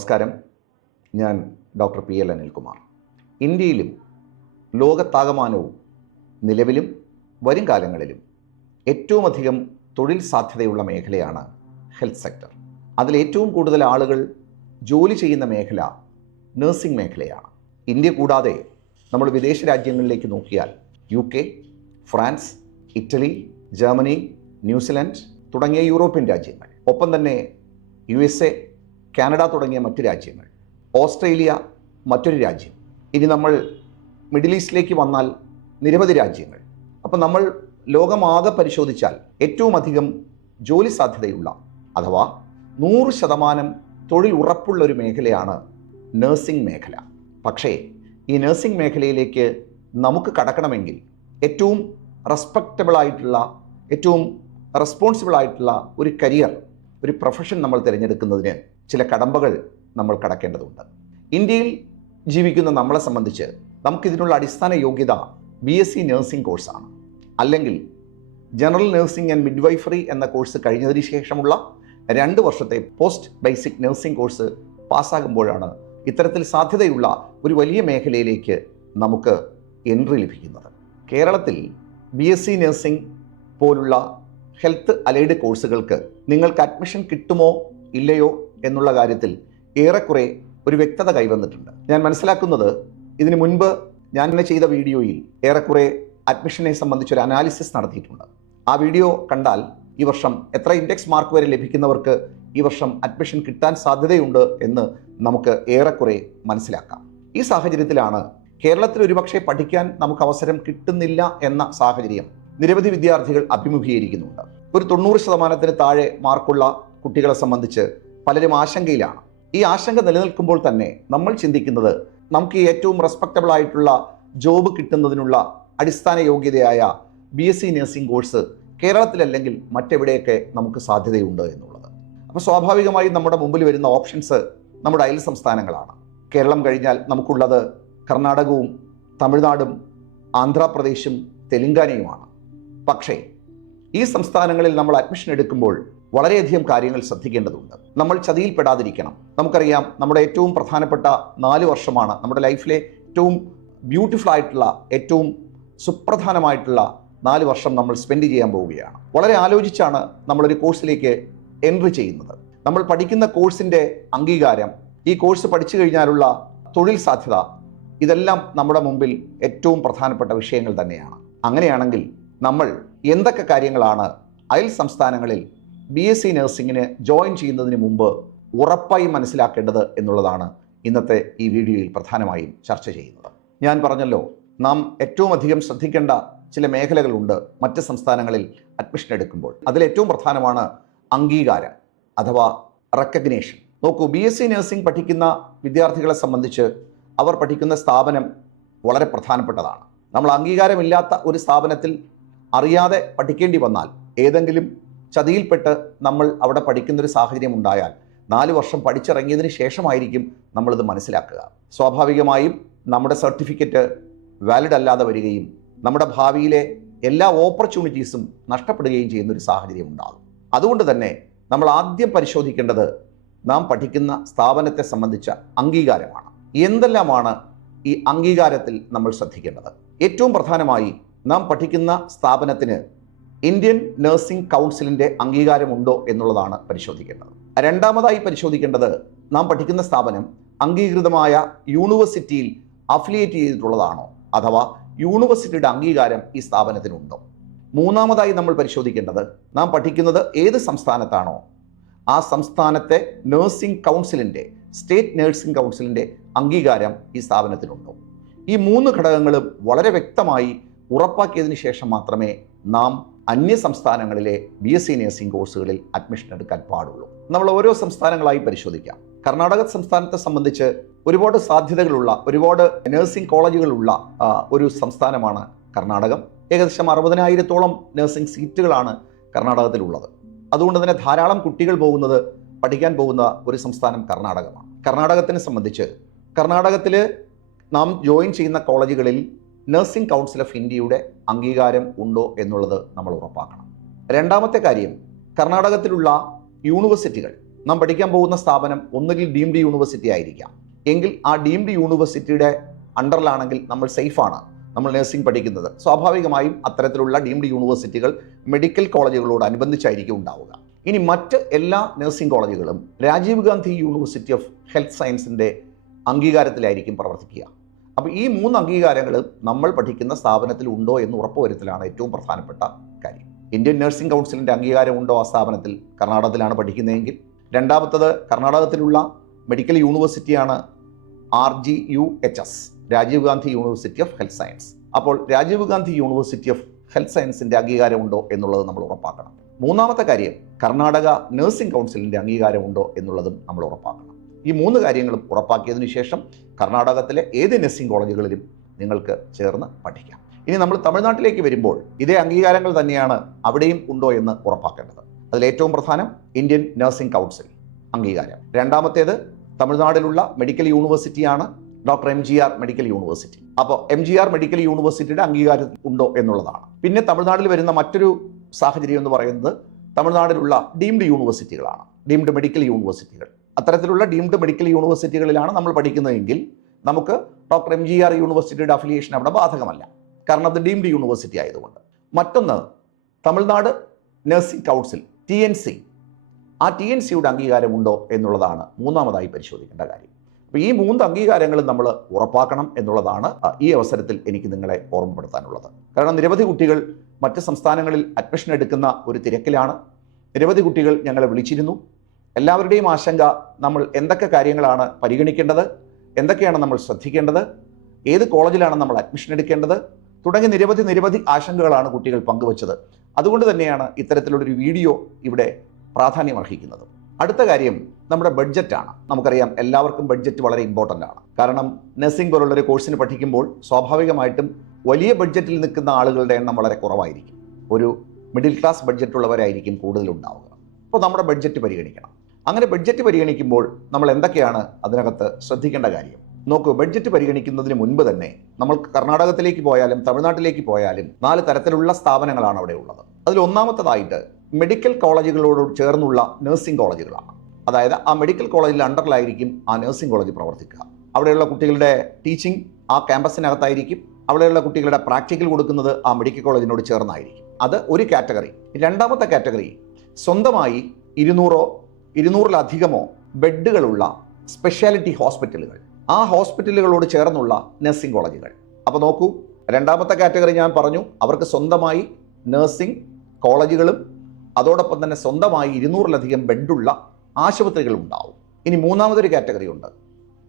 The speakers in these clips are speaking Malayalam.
നമസ്കാരം. ഞാൻ ഡോക്ടർ പി എൽ അനിൽകുമാർ. ഇന്ത്യയിലും ലോകത്താകമാനവും നിലവിലും വരും കാലങ്ങളിലും ഏറ്റവും അധികം തൊഴിൽ സാധ്യതയുള്ള മേഖലയാണ് ഹെൽത്ത് സെക്ടർ. അതിലേറ്റവും കൂടുതൽ ആളുകൾ ജോലി ചെയ്യുന്ന മേഖല നഴ്സിംഗ് മേഖലയാണ്. ഇന്ത്യ കൂടാതെ നമ്മൾ വിദേശ രാജ്യങ്ങളിലേക്ക് നോക്കിയാൽ UK, France, Italy, Germany, New Zealand തുടങ്ങിയ യൂറോപ്യൻ രാജ്യങ്ങൾ, ഒപ്പം തന്നെ USA, കാനഡ തുടങ്ങിയ മറ്റ് രാജ്യങ്ങൾ, ഓസ്ട്രേലിയ മറ്റൊരു രാജ്യം, ഇനി നമ്മൾ മിഡിൽ ഈസ്റ്റിലേക്ക് വന്നാൽ നിരവധി രാജ്യങ്ങൾ. അപ്പം നമ്മൾ ലോകമാകെ പരിശോധിച്ചാൽ ഏറ്റവും അധികം ജോലി സാധ്യതയുള്ള അഥവാ 100% തൊഴിൽ ഉറപ്പുള്ള ഒരു മേഖലയാണ് നഴ്സിംഗ് മേഖല. പക്ഷേ ഈ നഴ്സിംഗ് മേഖലയിലേക്ക് നമുക്ക് കടക്കണമെങ്കിൽ ഏറ്റവും റെസ്പെക്റ്റബിളായിട്ടുള്ള, ഏറ്റവും റെസ്പോൺസിബിളായിട്ടുള്ള ഒരു കരിയർ, ഒരു പ്രൊഫഷൻ നമ്മൾ തിരഞ്ഞെടുക്കുന്നതിന് ചില കടമ്പകൾ നമ്മൾ കടക്കേണ്ടതുണ്ട്. ഇന്ത്യയിൽ ജീവിക്കുന്ന നമ്മളെ സംബന്ധിച്ച് നമുക്കിതിനുള്ള അടിസ്ഥാന യോഗ്യത BSc നഴ്സിംഗ് കോഴ്സാണ്. അല്ലെങ്കിൽ ജനറൽ നഴ്സിംഗ് ആൻഡ് മിഡ്വൈഫറി എന്ന കോഴ്സ് കഴിഞ്ഞതിന് ശേഷമുള്ള 2 വർഷത്തെ പോസ്റ്റ് ബേസിക് നഴ്സിംഗ് കോഴ്സ് പാസ്സാകുമ്പോഴാണ് ഇത്തരത്തിൽ സാധ്യതയുള്ള ഒരു വലിയ മേഖലയിലേക്ക് നമുക്ക് എൻട്രി ലഭിക്കുന്നത്. കേരളത്തിൽ BSc നഴ്സിംഗ് പോലുള്ള ഹെൽത്ത് അലൈഡ് കോഴ്സുകൾക്ക് നിങ്ങൾക്ക് അഡ്മിഷൻ കിട്ടുമോ ഇല്ലയോ എന്നുള്ള കാര്യത്തിൽ ഏറെക്കുറെ ഒരു വ്യക്തത കൈവന്നിട്ടുണ്ട്. ഞാൻ മനസ്സിലാക്കുന്നത്, ഇതിനു മുൻപ് ഞാൻ ഇന്ന് ചെയ്ത വീഡിയോയിൽ ഏറെക്കുറെ അഡ്മിഷനെ സംബന്ധിച്ചൊരു അനാലിസിസ് നടത്തിയിട്ടുണ്ട്. ആ വീഡിയോ കണ്ടാൽ ഈ വർഷം എത്ര ഇൻഡെക്സ് മാർക്ക് വരെ ലഭിക്കുന്നവർക്ക് ഈ വർഷം അഡ്മിഷൻ കിട്ടാൻ സാധ്യതയുണ്ട് എന്ന് നമുക്ക് ഏറെക്കുറെ മനസ്സിലാക്കാം. ഈ സാഹചര്യത്തിലാണ് കേരളത്തിൽ ഒരുപക്ഷെ പഠിക്കാൻ നമുക്ക് അവസരം കിട്ടുന്നില്ല എന്ന സാഹചര്യം നിരവധി വിദ്യാർത്ഥികൾ അഭിമുഖീകരിക്കുന്നുണ്ട്. ഒരു 90% താഴെ മാർക്കുള്ള കുട്ടികളെ സംബന്ധിച്ച് പലരും ആശങ്കയിലാണ്. ഈ ആശങ്ക നിലനിൽക്കുമ്പോൾ തന്നെ നമ്മൾ ചിന്തിക്കുന്നത്, നമുക്ക് ഏറ്റവും റെസ്പെക്റ്റബിൾ ആയിട്ടുള്ള ജോബ് കിട്ടുന്നതിനുള്ള അടിസ്ഥാന യോഗ്യതയായ BSc നഴ്സിംഗ് കോഴ്സ് കേരളത്തിലല്ലെങ്കിൽ മറ്റെവിടെയൊക്കെ നമുക്ക് സാധ്യതയുണ്ട് എന്നുള്ളത്. അപ്പോൾ സ്വാഭാവികമായും നമ്മുടെ മുമ്പിൽ വരുന്ന ഓപ്ഷൻസ് നമ്മുടെ അയൽ സംസ്ഥാനങ്ങളാണ്. കേരളം കഴിഞ്ഞാൽ നമുക്കുള്ളത് കർണാടകവും തമിഴ്നാടും ആന്ധ്രാപ്രദേശും തെലുങ്കാനയുമാണ്. പക്ഷേ ഈ സംസ്ഥാനങ്ങളിൽ നമ്മൾ അഡ്മിഷൻ എടുക്കുമ്പോൾ വളരെയധികം കാര്യങ്ങൾ ശ്രദ്ധിക്കേണ്ടതുണ്ട്. നമ്മൾ ചതിയിൽപ്പെടാതിരിക്കണം. നമുക്കറിയാം, നമ്മുടെ ഏറ്റവും പ്രധാനപ്പെട്ട 4 വർഷമാണ്, നമ്മുടെ ലൈഫിലെ ഏറ്റവും ബ്യൂട്ടിഫുൾ ആയിട്ടുള്ള, ഏറ്റവും സുപ്രധാനമായിട്ടുള്ള 4 വർഷം നമ്മൾ സ്പെൻഡ് ചെയ്യാൻ പോവുകയാണ്. വളരെ ആലോചിച്ചാണ് നമ്മളൊരു കോഴ്സിലേക്ക് എൻട്രി ചെയ്യുന്നത്. നമ്മൾ പഠിക്കുന്ന കോഴ്സിൻ്റെ അംഗീകാരം, ഈ കോഴ്സ് പഠിച്ചു കഴിഞ്ഞാലുള്ള തൊഴിൽ സാധ്യത, ഇതെല്ലാം നമ്മുടെ മുമ്പിൽ ഏറ്റവും പ്രധാനപ്പെട്ട വിഷയങ്ങൾ തന്നെയാണ്. അങ്ങനെയാണെങ്കിൽ നമ്മൾ എന്തൊക്കെ കാര്യങ്ങളാണ് അയൽ സംസ്ഥാനങ്ങളിൽ BSc നഴ്സിംഗിന് ജോയിൻ ചെയ്യുന്നതിന് മുമ്പ് ഉറപ്പായി മനസ്സിലാക്കേണ്ടത് എന്നുള്ളതാണ് ഇന്നത്തെ ഈ വീഡിയോയിൽ പ്രധാനമായും ചർച്ച ചെയ്യുന്നത്. ഞാൻ പറഞ്ഞല്ലോ, നാം ഏറ്റവും അധികം ശ്രദ്ധിക്കേണ്ട ചില മേഖലകളുണ്ട് മറ്റ് സംസ്ഥാനങ്ങളിൽ അഡ്മിഷൻ എടുക്കുമ്പോൾ. അതിലേറ്റവും പ്രധാനമാണ് അംഗീകാരം അഥവാ റെക്കഗ്നേഷൻ. നോക്കൂ, BSc നഴ്സിംഗ് പഠിക്കുന്ന വിദ്യാർത്ഥികളെ സംബന്ധിച്ച് അവർ പഠിക്കുന്ന സ്ഥാപനം വളരെ പ്രധാനപ്പെട്ടതാണ്. നമ്മൾ അംഗീകാരമില്ലാത്ത ഒരു സ്ഥാപനത്തിൽ അറിയാതെ പഠിക്കേണ്ടി വന്നാൽ, ഏതെങ്കിലും ചതിയിൽപ്പെട്ട് നമ്മൾ അവിടെ പഠിക്കുന്നൊരു സാഹചര്യം ഉണ്ടായാൽ 4 വർഷം പഠിച്ചിറങ്ങിയതിന് ശേഷമായിരിക്കും നമ്മളിത് മനസ്സിലാക്കുക. സ്വാഭാവികമായും നമ്മുടെ സർട്ടിഫിക്കറ്റ് വാലിഡ് അല്ലാതെ വരികയും നമ്മുടെ ഭാവിയിലെ എല്ലാ ഓപ്പർച്യൂണിറ്റീസും നഷ്ടപ്പെടുകയും ചെയ്യുന്നൊരു സാഹചര്യം ഉണ്ടാകും. അതുകൊണ്ട് തന്നെ നമ്മൾ ആദ്യം പരിശോധിക്കേണ്ടത് നാം പഠിക്കുന്ന സ്ഥാപനത്തെ സംബന്ധിച്ച അംഗീകാരമാണ്. എന്തെല്ലാമാണ് ഈ അംഗീകാരത്തിൽ നമ്മൾ ശ്രദ്ധിക്കേണ്ടത്? ഏറ്റവും പ്രധാനമായി നാം പഠിക്കുന്ന സ്ഥാപനത്തിന് ഇന്ത്യൻ നഴ്സിംഗ് കൗൺസിലിൻ്റെ അംഗീകാരമുണ്ടോ എന്നുള്ളതാണ് പരിശോധിക്കേണ്ടത്. രണ്ടാമതായി പരിശോധിക്കേണ്ടത്, നാം പഠിക്കുന്ന സ്ഥാപനം അംഗീകൃതമായ യൂണിവേഴ്സിറ്റിയിൽ അഫിലിയേറ്റ് ചെയ്തിട്ടുള്ളതാണോ, അഥവാ യൂണിവേഴ്സിറ്റിയുടെ അംഗീകാരം ഈ സ്ഥാപനത്തിനുണ്ടോ. മൂന്നാമതായി നമ്മൾ പരിശോധിക്കേണ്ടത്, നാം പഠിക്കുന്നത് ഏത് സംസ്ഥാനത്താണോ ആ സംസ്ഥാനത്തെ നഴ്സിംഗ് കൗൺസിലിൻ്റെ, സ്റ്റേറ്റ് നഴ്സിംഗ് കൗൺസിലിൻ്റെ അംഗീകാരം ഈ സ്ഥാപനത്തിനുണ്ടോ. ഈ 3 ഘടകങ്ങളും വളരെ വ്യക്തമായി ഉറപ്പാക്കിയതിന് ശേഷം മാത്രമേ നാം അന്യ സംസ്ഥാനങ്ങളിലെ BSc നഴ്സിംഗ് കോഴ്സുകളിൽ അഡ്മിഷൻ എടുക്കാൻ പാടുള്ളൂ. നമ്മൾ ഓരോ സംസ്ഥാനങ്ങളായി പരിശോധിക്കാം. കർണാടക സംസ്ഥാനത്തെ സംബന്ധിച്ച് ഒരുപാട് സാധ്യതകളുള്ള, ഒരുപാട് നഴ്സിംഗ് കോളേജുകളുള്ള ഒരു സംസ്ഥാനമാണ് കർണാടകം. ഏകദേശം 60,000-ഓളം നഴ്സിംഗ് സീറ്റുകളാണ് കർണാടകത്തിലുള്ളത്. അതുകൊണ്ട് തന്നെ ധാരാളം കുട്ടികൾ പഠിക്കാൻ പോകുന്ന ഒരു സംസ്ഥാനം കർണാടകമാണ്. കർണാടകത്തിനെ സംബന്ധിച്ച് കർണാടകത്തിൽ നാം ജോയിൻ ചെയ്യുന്ന കോളേജുകളിൽ നഴ്സിംഗ് കൗൺസിൽ ഓഫ് ഇന്ത്യയുടെ അംഗീകാരം ഉണ്ടോ എന്നുള്ളത് നമ്മൾ ഉറപ്പാക്കണം. രണ്ടാമത്തെ കാര്യം, കർണാടകത്തിലുള്ള യൂണിവേഴ്സിറ്റികൾ നാം പഠിക്കാൻ പോകുന്ന സ്ഥാപനം ഒന്നുകിൽ ഡീംഡ് യൂണിവേഴ്സിറ്റി ആയിരിക്കാം, എങ്കിൽ ആ ഡീംഡ് യൂണിവേഴ്സിറ്റിയുടെ അണ്ടറിലാണെങ്കിൽ നമ്മൾ സേഫാണ്, നമ്മൾ നഴ്സിംഗ് പഠിക്കുന്നത്. സ്വാഭാവികമായും അത്തരത്തിലുള്ള ഡീംഡ് യൂണിവേഴ്സിറ്റികൾ മെഡിക്കൽ കോളേജുകളോട് അനുബന്ധിച്ചായിരിക്കും ഉണ്ടാവുക. ഇനി മറ്റ് എല്ലാ നഴ്സിംഗ് കോളേജുകളും Rajiv Gandhi university of health സയൻസിൻ്റെ അംഗീകാരത്തിലായിരിക്കും പ്രവർത്തിക്കുക. അപ്പോൾ ഈ 3 അംഗീകാരങ്ങൾ നമ്മൾ പഠിക്കുന്ന സ്ഥാപനത്തിൽ ഉണ്ടോ എന്ന് ഉറപ്പുവരുത്തലാണ് ഏറ്റവും പ്രധാനപ്പെട്ട കാര്യം. ഇന്ത്യൻ നഴ്സിംഗ് കൗൺസിലിൻ്റെ അംഗീകാരമുണ്ടോ ആ സ്ഥാപനത്തിൽ, കർണാടകത്തിലാണ് പഠിക്കുന്നതെങ്കിൽ. രണ്ടാമത്തത്, കർണാടകത്തിലുള്ള മെഡിക്കൽ യൂണിവേഴ്സിറ്റിയാണ് RGUHS, Rajiv Gandhi university of health science. അപ്പോൾ Rajiv Gandhi university of health സയൻസിൻ്റെ അംഗീകാരമുണ്ടോ എന്നുള്ളത് നമ്മൾ ഉറപ്പാക്കണം. മൂന്നാമത്തെ കാര്യം, കർണാടക നഴ്സിംഗ് കൗൺസിലിൻ്റെ അംഗീകാരമുണ്ടോ എന്നുള്ളതും നമ്മൾ ഉറപ്പാക്കണം. ഈ 3 കാര്യങ്ങളും ഉറപ്പാക്കിയതിനു ശേഷം കർണാടകത്തിലെ ഏത് നഴ്സിംഗ് കോളേജുകളിലും നിങ്ങൾക്ക് ചേർന്ന് പഠിക്കാം. ഇനി നമ്മൾ തമിഴ്നാട്ടിലേക്ക് വരുമ്പോൾ ഇതേ അംഗീകാരങ്ങൾ തന്നെയാണ് അവിടെയും ഉണ്ടോ എന്ന് ഉറപ്പാക്കേണ്ടത്. അതിലേറ്റവും പ്രധാനം ഇന്ത്യൻ നഴ്സിംഗ് കൗൺസിൽ അംഗീകാരം. രണ്ടാമത്തേത്, തമിഴ്നാട്ടിലുള്ള മെഡിക്കൽ യൂണിവേഴ്സിറ്റിയാണ് ഡോക്ടർ MGR മെഡിക്കൽ യൂണിവേഴ്സിറ്റി. അപ്പോൾ MGR മെഡിക്കൽ യൂണിവേഴ്സിറ്റിയുടെ അംഗീകാരം ഉണ്ടോ എന്നുള്ളതാണ്. പിന്നെ തമിഴ്നാട്ടിൽ വരുന്ന മറ്റൊരു സാഹചര്യം എന്ന് പറയുന്നത് തമിഴ്നാട്ടിലുള്ള ഡീംഡ് യൂണിവേഴ്സിറ്റികളാണ്, ഡീംഡ് മെഡിക്കൽ യൂണിവേഴ്സിറ്റികൾ. അത്തരത്തിലുള്ള ഡീംഡ് മെഡിക്കൽ യൂണിവേഴ്സിറ്റികളിലാണ് നമ്മൾ പഠിക്കുന്നതെങ്കിൽ നമുക്ക് ഡോക്ടർ MGR യൂണിവേഴ്സിറ്റിയുടെ അഫിലിയേഷൻ അവിടെ ബാധകമല്ല, കാരണം അത് ഡീംഡ് യൂണിവേഴ്സിറ്റി ആയതുകൊണ്ട്. മറ്റൊന്ന്, തമിഴ്നാട് നഴ്സിംഗ് കൗൺസിൽ TNC, ആ TNCയുടെ അംഗീകാരമുണ്ടോ എന്നുള്ളതാണ് മൂന്നാമതായി പരിശോധിക്കേണ്ട കാര്യം. അപ്പോൾ ഈ 3 അംഗീകാരങ്ങളും നമ്മൾ ഉറപ്പാക്കണം എന്നുള്ളതാണ് ഈ അവസരത്തിൽ എനിക്ക് നിങ്ങളെ ഓർമ്മപ്പെടുത്താനുള്ളത്. കാരണം നിരവധി കുട്ടികൾ മറ്റ് സംസ്ഥാനങ്ങളിൽ അഡ്മിഷൻ എടുക്കുന്ന ഒരു തിരക്കിലാണ്. നിരവധി കുട്ടികൾ ഞങ്ങളെ വിളിച്ചിരുന്നു. എല്ലാവരുടെയും ആശങ്ക, നമ്മൾ എന്തൊക്കെ കാര്യങ്ങളാണ് പരിഗണിക്കേണ്ടത്, എന്തൊക്കെയാണ് നമ്മൾ ശ്രദ്ധിക്കേണ്ടത്, ഏത് കോളേജിലാണ് നമ്മൾ അഡ്മിഷൻ എടുക്കേണ്ടത് തുടങ്ങി നിരവധി ആശങ്കകളാണ് കുട്ടികൾ പങ്കുവച്ചത്. അതുകൊണ്ട് തന്നെയാണ് ഇത്തരത്തിലുള്ളൊരു വീഡിയോ ഇവിടെ പ്രാധാന്യം അർഹിക്കുന്നത്. അടുത്ത കാര്യം നമ്മുടെ ബഡ്ജറ്റാണ്. നമുക്കറിയാം എല്ലാവർക്കും ബഡ്ജറ്റ് വളരെ ഇമ്പോർട്ടൻ്റ് ആണ്. കാരണം നഴ്സിംഗ് പോലുള്ളൊരു കോഴ്സിന് പഠിക്കുമ്പോൾ സ്വാഭാവികമായിട്ടും വലിയ ബഡ്ജറ്റിൽ നിൽക്കുന്ന ആളുകളുടെ എണ്ണം വളരെ കുറവായിരിക്കും. ഒരു മിഡിൽ ക്ലാസ് ബഡ്ജറ്റുള്ളവരായിരിക്കും കൂടുതലുണ്ടാവുക. അപ്പോൾ നമ്മുടെ ബഡ്ജറ്റ് പരിഗണിക്കണം. അങ്ങനെ ബഡ്ജറ്റ് പരിഗണിക്കുമ്പോൾ നമ്മൾ എന്തൊക്കെയാണ് അതിനകത്ത് ശ്രദ്ധിക്കേണ്ട കാര്യം നോക്കൂ. ബഡ്ജറ്റ് പരിഗണിക്കുന്നതിന് മുൻപ് തന്നെ നമ്മൾ കർണാടകത്തിലേക്ക് പോയാലും തമിഴ്നാട്ടിലേക്ക് പോയാലും 4 തരത്തിലുള്ള സ്ഥാപനങ്ങളാണ് അവിടെ ഉള്ളത്. അതിൽ ഒന്നാമത്തേതായിട്ട് മെഡിക്കൽ കോളേജുകളോട് ചേർന്നുള്ള നഴ്സിംഗ് കോളേജുകളാണ്. അതായത് ആ മെഡിക്കൽ കോളേജിൽ അണ്ടറിലായിരിക്കും ആ നഴ്സിംഗ് കോളേജ് പ്രവർത്തിക്കുക. അവിടെയുള്ള കുട്ടികളുടെ ടീച്ചിങ് ആ ക്യാമ്പസിനകത്തായിരിക്കും. അവിടെയുള്ള കുട്ടികളുടെ പ്രാക്ടിക്കൽ കൊടുക്കുന്നത് ആ മെഡിക്കൽ കോളേജിനോട് ചേർന്നായിരിക്കും. അത് ഒരു കാറ്റഗറി. രണ്ടാമത്തെ കാറ്റഗറി, സ്വന്തമായി 200-200-ലധികമോ ബെഡുകളുള്ള സ്പെഷ്യാലിറ്റി ഹോസ്പിറ്റലുകൾ, ആ ഹോസ്പിറ്റലുകളോട് ചേർന്നുള്ള നഴ്സിംഗ് കോളേജുകൾ. അപ്പോൾ നോക്കൂ, രണ്ടാമത്തെ കാറ്റഗറി ഞാൻ പറഞ്ഞു, അവർക്ക് സ്വന്തമായി നഴ്സിംഗ് കോളേജുകളും അതോടൊപ്പം തന്നെ സ്വന്തമായി 200-ലധികം ബെഡുള്ള ആശുപത്രികൾ ഉണ്ടാവും. ഇനി മൂന്നാമതൊരു കാറ്റഗറി ഉണ്ട്,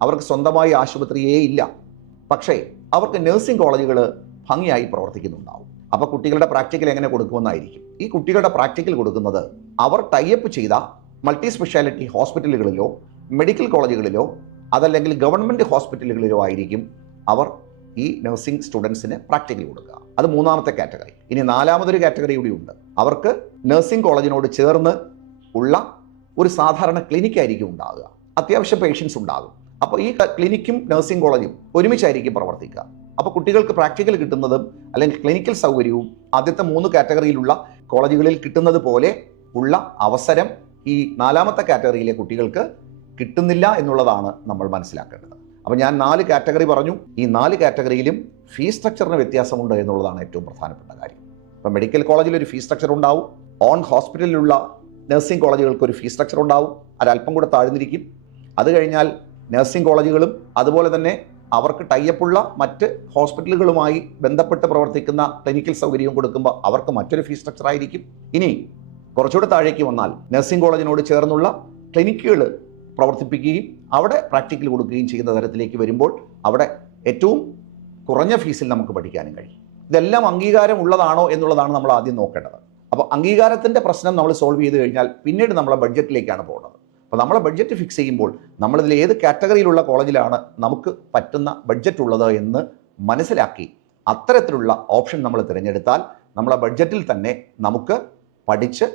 അവർക്ക് സ്വന്തമായി ആശുപത്രിയേ ഇല്ല, പക്ഷേ അവർക്ക് നഴ്സിംഗ് കോളേജുകൾ ഭംഗിയായി പ്രവർത്തിക്കുന്നുണ്ടാവും. അപ്പോൾ കുട്ടികളുടെ പ്രാക്ടിക്കൽ എങ്ങനെ കൊടുക്കുമെന്നായിരിക്കും. ഈ കുട്ടികളുടെ പ്രാക്ടിക്കൽ കൊടുക്കുന്നത് അവർ ടൈപ്പ് ചെയ്ത മൾട്ടി സ്പെഷ്യാലിറ്റി ഹോസ്പിറ്റലുകളിലോ മെഡിക്കൽ കോളേജുകളിലോ അതല്ലെങ്കിൽ ഗവൺമെൻറ് ഹോസ്പിറ്റലുകളിലോ ആയിരിക്കും അവർ ഈ നഴ്സിംഗ് സ്റ്റുഡൻസിന് പ്രാക്ടിക്കൽ കൊടുക്കുക. അത് മൂന്നാമത്തെ കാറ്റഗറി. ഇനി നാലാമതൊരു കാറ്റഗറി കൂടി ഉണ്ട്, അവർക്ക് നഴ്സിംഗ് കോളേജിനോട് ചേർന്ന് ഉള്ള ഒരു സാധാരണ ക്ലിനിക്കായിരിക്കും ഉണ്ടാകുക. അത്യാവശ്യം പേഷ്യൻസ് ഉണ്ടാകും. അപ്പോൾ ഈ ക്ലിനിക്കും നഴ്സിംഗ് കോളേജും ഒരുമിച്ചായിരിക്കും പ്രവർത്തിക്കുക. അപ്പോൾ കുട്ടികൾക്ക് പ്രാക്ടിക്കൽ കിട്ടുന്നതും അല്ലെങ്കിൽ ക്ലിനിക്കൽ സൗകര്യവും ആദ്യത്തെ 3 കാറ്റഗറിയിലുള്ള കോളേജുകളിൽ കിട്ടുന്നത് പോലെ ഉള്ള അവസരം ഈ നാലാമത്തെ കാറ്റഗറിയിലെ കുട്ടികൾക്ക് കിട്ടുന്നില്ല എന്നുള്ളതാണ് നമ്മൾ മനസ്സിലാക്കേണ്ടത്. അപ്പോൾ ഞാൻ 4 കാറ്റഗറി പറഞ്ഞു. ഈ 4 കാറ്റഗറിയിലും ഫീസ് സ്ട്രക്ചറിന് വ്യത്യാസമുണ്ട് എന്നുള്ളതാണ് ഏറ്റവും പ്രധാനപ്പെട്ട കാര്യം. ഇപ്പോൾ മെഡിക്കൽ കോളേജിൽ ഒരു ഫീസ് സ്ട്രക്ചർ ഉണ്ടാവും, ഓൺ ഹോസ്പിറ്റലിലുള്ള നഴ്സിംഗ് കോളേജുകൾക്ക് ഒരു ഫീസ് സ്ട്രക്ചർ ഉണ്ടാവും, അല്പം കൂടെ താഴ്ന്നിരിക്കും. അത് കഴിഞ്ഞാൽ നഴ്സിംഗ് കോളേജുകളും അതുപോലെ തന്നെ അവർക്ക് ടൈപ്പുള്ള മറ്റ് ഹോസ്പിറ്റലുകളുമായി ബന്ധപ്പെട്ട് പ്രവർത്തിക്കുന്ന ക്ലിനിക്കൽ സൗകര്യവും കൊടുക്കുമ്പോൾ അവർക്ക് മറ്റൊരു ഫീസ് സ്ട്രക്ചർ ആയിരിക്കും. ഇനി കുറച്ചുകൂടെ താഴേക്ക് വന്നാൽ നഴ്സിംഗ് കോളേജിനോട് ചേർന്നുള്ള ക്ലിനിക്കുകൾ പ്രവർത്തിപ്പിക്കുകയും അവിടെ പ്രാക്ടിക്കൽ കൊടുക്കുകയും ചെയ്യുന്ന തരത്തിലേക്ക് വരുമ്പോൾ അവിടെ ഏറ്റവും കുറഞ്ഞ ഫീസിൽ നമുക്ക് പഠിക്കാനും കഴിയും. ഇതെല്ലാം അംഗീകാരം ഉള്ളതാണോ എന്നുള്ളതാണ് നമ്മൾ ആദ്യം നോക്കേണ്ടത്. അപ്പോൾ അംഗീകാരത്തിൻ്റെ പ്രശ്നം നമ്മൾ സോൾവ് ചെയ്ത് കഴിഞ്ഞാൽ പിന്നീട് നമ്മളെ ബഡ്ജറ്റിലേക്കാണ് പോകുന്നത്. അപ്പോൾ നമ്മളെ ബഡ്ജറ്റ് ഫിക്സ് ചെയ്യുമ്പോൾ നമ്മളിതിൽ ഏത് കാറ്റഗറിയിലുള്ള കോളേജിലാണ് നമുക്ക് പറ്റുന്ന ബഡ്ജറ്റ് ഉള്ളത് എന്ന് മനസ്സിലാക്കി അത്തരത്തിലുള്ള ഓപ്ഷൻ നമ്മൾ തിരഞ്ഞെടുത്താൽ നമ്മളെ ബഡ്ജറ്റിൽ തന്നെ നമുക്ക് പഠിച്ച്